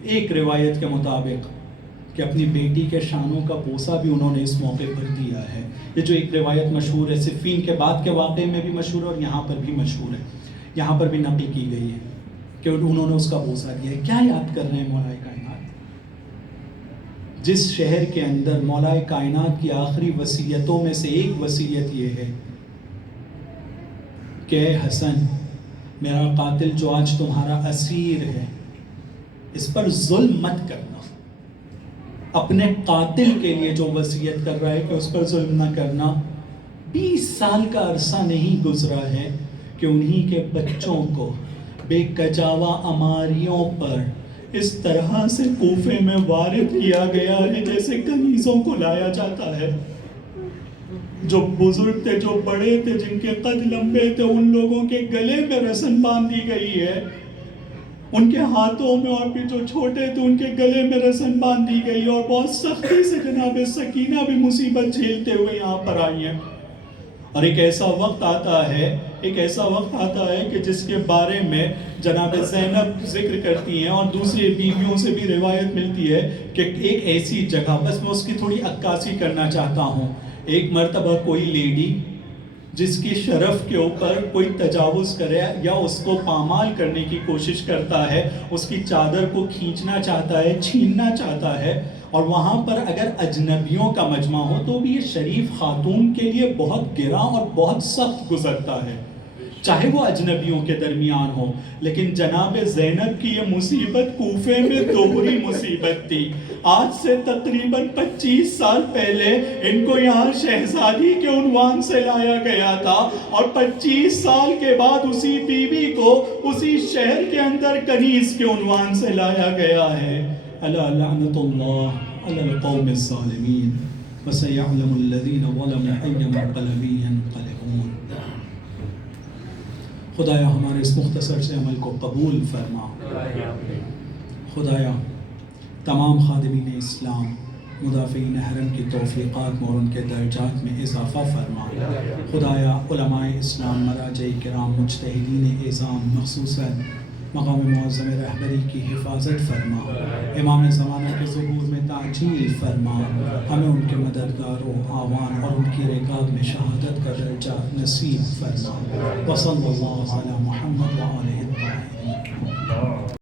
ایک روایت کے مطابق کہ اپنی بیٹی کے شانوں کا بوسہ بھی انہوں نے اس موقع پر دیا ہے. یہ جو ایک روایت مشہور ہے، صفین کے بعد کے واقعے میں بھی مشہور ہے اور یہاں پر بھی مشہور ہے، یہاں پر بھی نقل کی گئی ہے کہ انہوں نے اس کا بوسہ دیا ہے. کیا یاد کر رہے ہیں مولا کائنات؟ جس شہر کے اندر مولا کائنات کی آخری وصیتوں میں سے ایک وصیت یہ ہے کہ اے حسن، میرا قاتل جو آج تمہارا اسیر ہے، اس پر ظلم مت کرنا. اپنے قاتل کے لیے جو وصیت کر رہا ہے کہ اس پر ظلم نہ کرنا. 20 سال کا عرصہ نہیں گزرا ہے کہ انہی کے بچوں کو بے کجاوا اماریوں پر اس طرح سے کوفے میں وارد کیا گیا ہے جیسے کنیزوں کو لایا جاتا ہے. جو بزرگ تھے، جو بڑے تھے، جن کے قد لمبے تھے، ان لوگوں کے گلے میں رسن باندھ دی گئی ہے. ان کے ہاتھوں میں، اور بھی جو چھوٹے تھے ان کے گلے میں رسن باندھ دی گئی، اور بہت سختی سے جناب سکینہ بھی مصیبت جھیلتے ہوئے یہاں پر آئی ہیں. اور ایک ایسا وقت آتا ہے ایک ایسا وقت آتا ہے کہ جس کے بارے میں جناب زینب ذکر کرتی ہیں اور دوسری بیویوں سے بھی روایت ملتی ہے کہ ایک ایسی جگہ، بس میں اس کی تھوڑی عکاسی کرنا چاہتا ہوں، ایک مرتبہ کوئی لیڈی جس کی شرف کے اوپر کوئی تجاوز کرے یا اس کو پامال کرنے کی کوشش کرتا ہے، اس کی چادر کو کھینچنا چاہتا ہے، چھیننا چاہتا ہے، اور وہاں پر اگر اجنبیوں کا مجمع ہو تو بھی یہ شریف خاتون کے لیے بہت گراں اور بہت سخت گزرتا ہے، چاہے وہ اجنبیوں کے درمیان ہو۔ لیکن جناب زینب کی یہ مصیبت کوفے میں دوہری مصیبت تھی۔ آج سے تقریباً 25 سال پہلے ان کو یہاں شہزادی کے عنوان سے لایا گیا تھا، اور 25 سال کے بعد اسی بیوی کو اسی شہر کے اندر کنیز کے عنوان سے لایا گیا ہے۔ الا لعنت اللہ علی القوم الظالمین وسیعلم الذین ظلموا ای منقلب ینقلبون۔ خدایا ہمارے اس مختصر سے عمل کو قبول فرما۔ خدایا تمام خادمین اسلام، مدافعین حرم کی توفیقات میں اور ان کے درجات میں اضافہ فرما۔ خدایا علماء اسلام، مراجع کرام، مجتہدین اعظام، مخصوصاً مقام معظم رہبری کی حفاظت فرما۔ امام زمانہ کے ظہور میں تعجیل فرما، ہمیں ان کے مددگار و آوان اور ان کی رکاب میں شہادت کا درجہ نصیب فرما۔ وصلی اللہ علی محمد وآلہ الطاہرین۔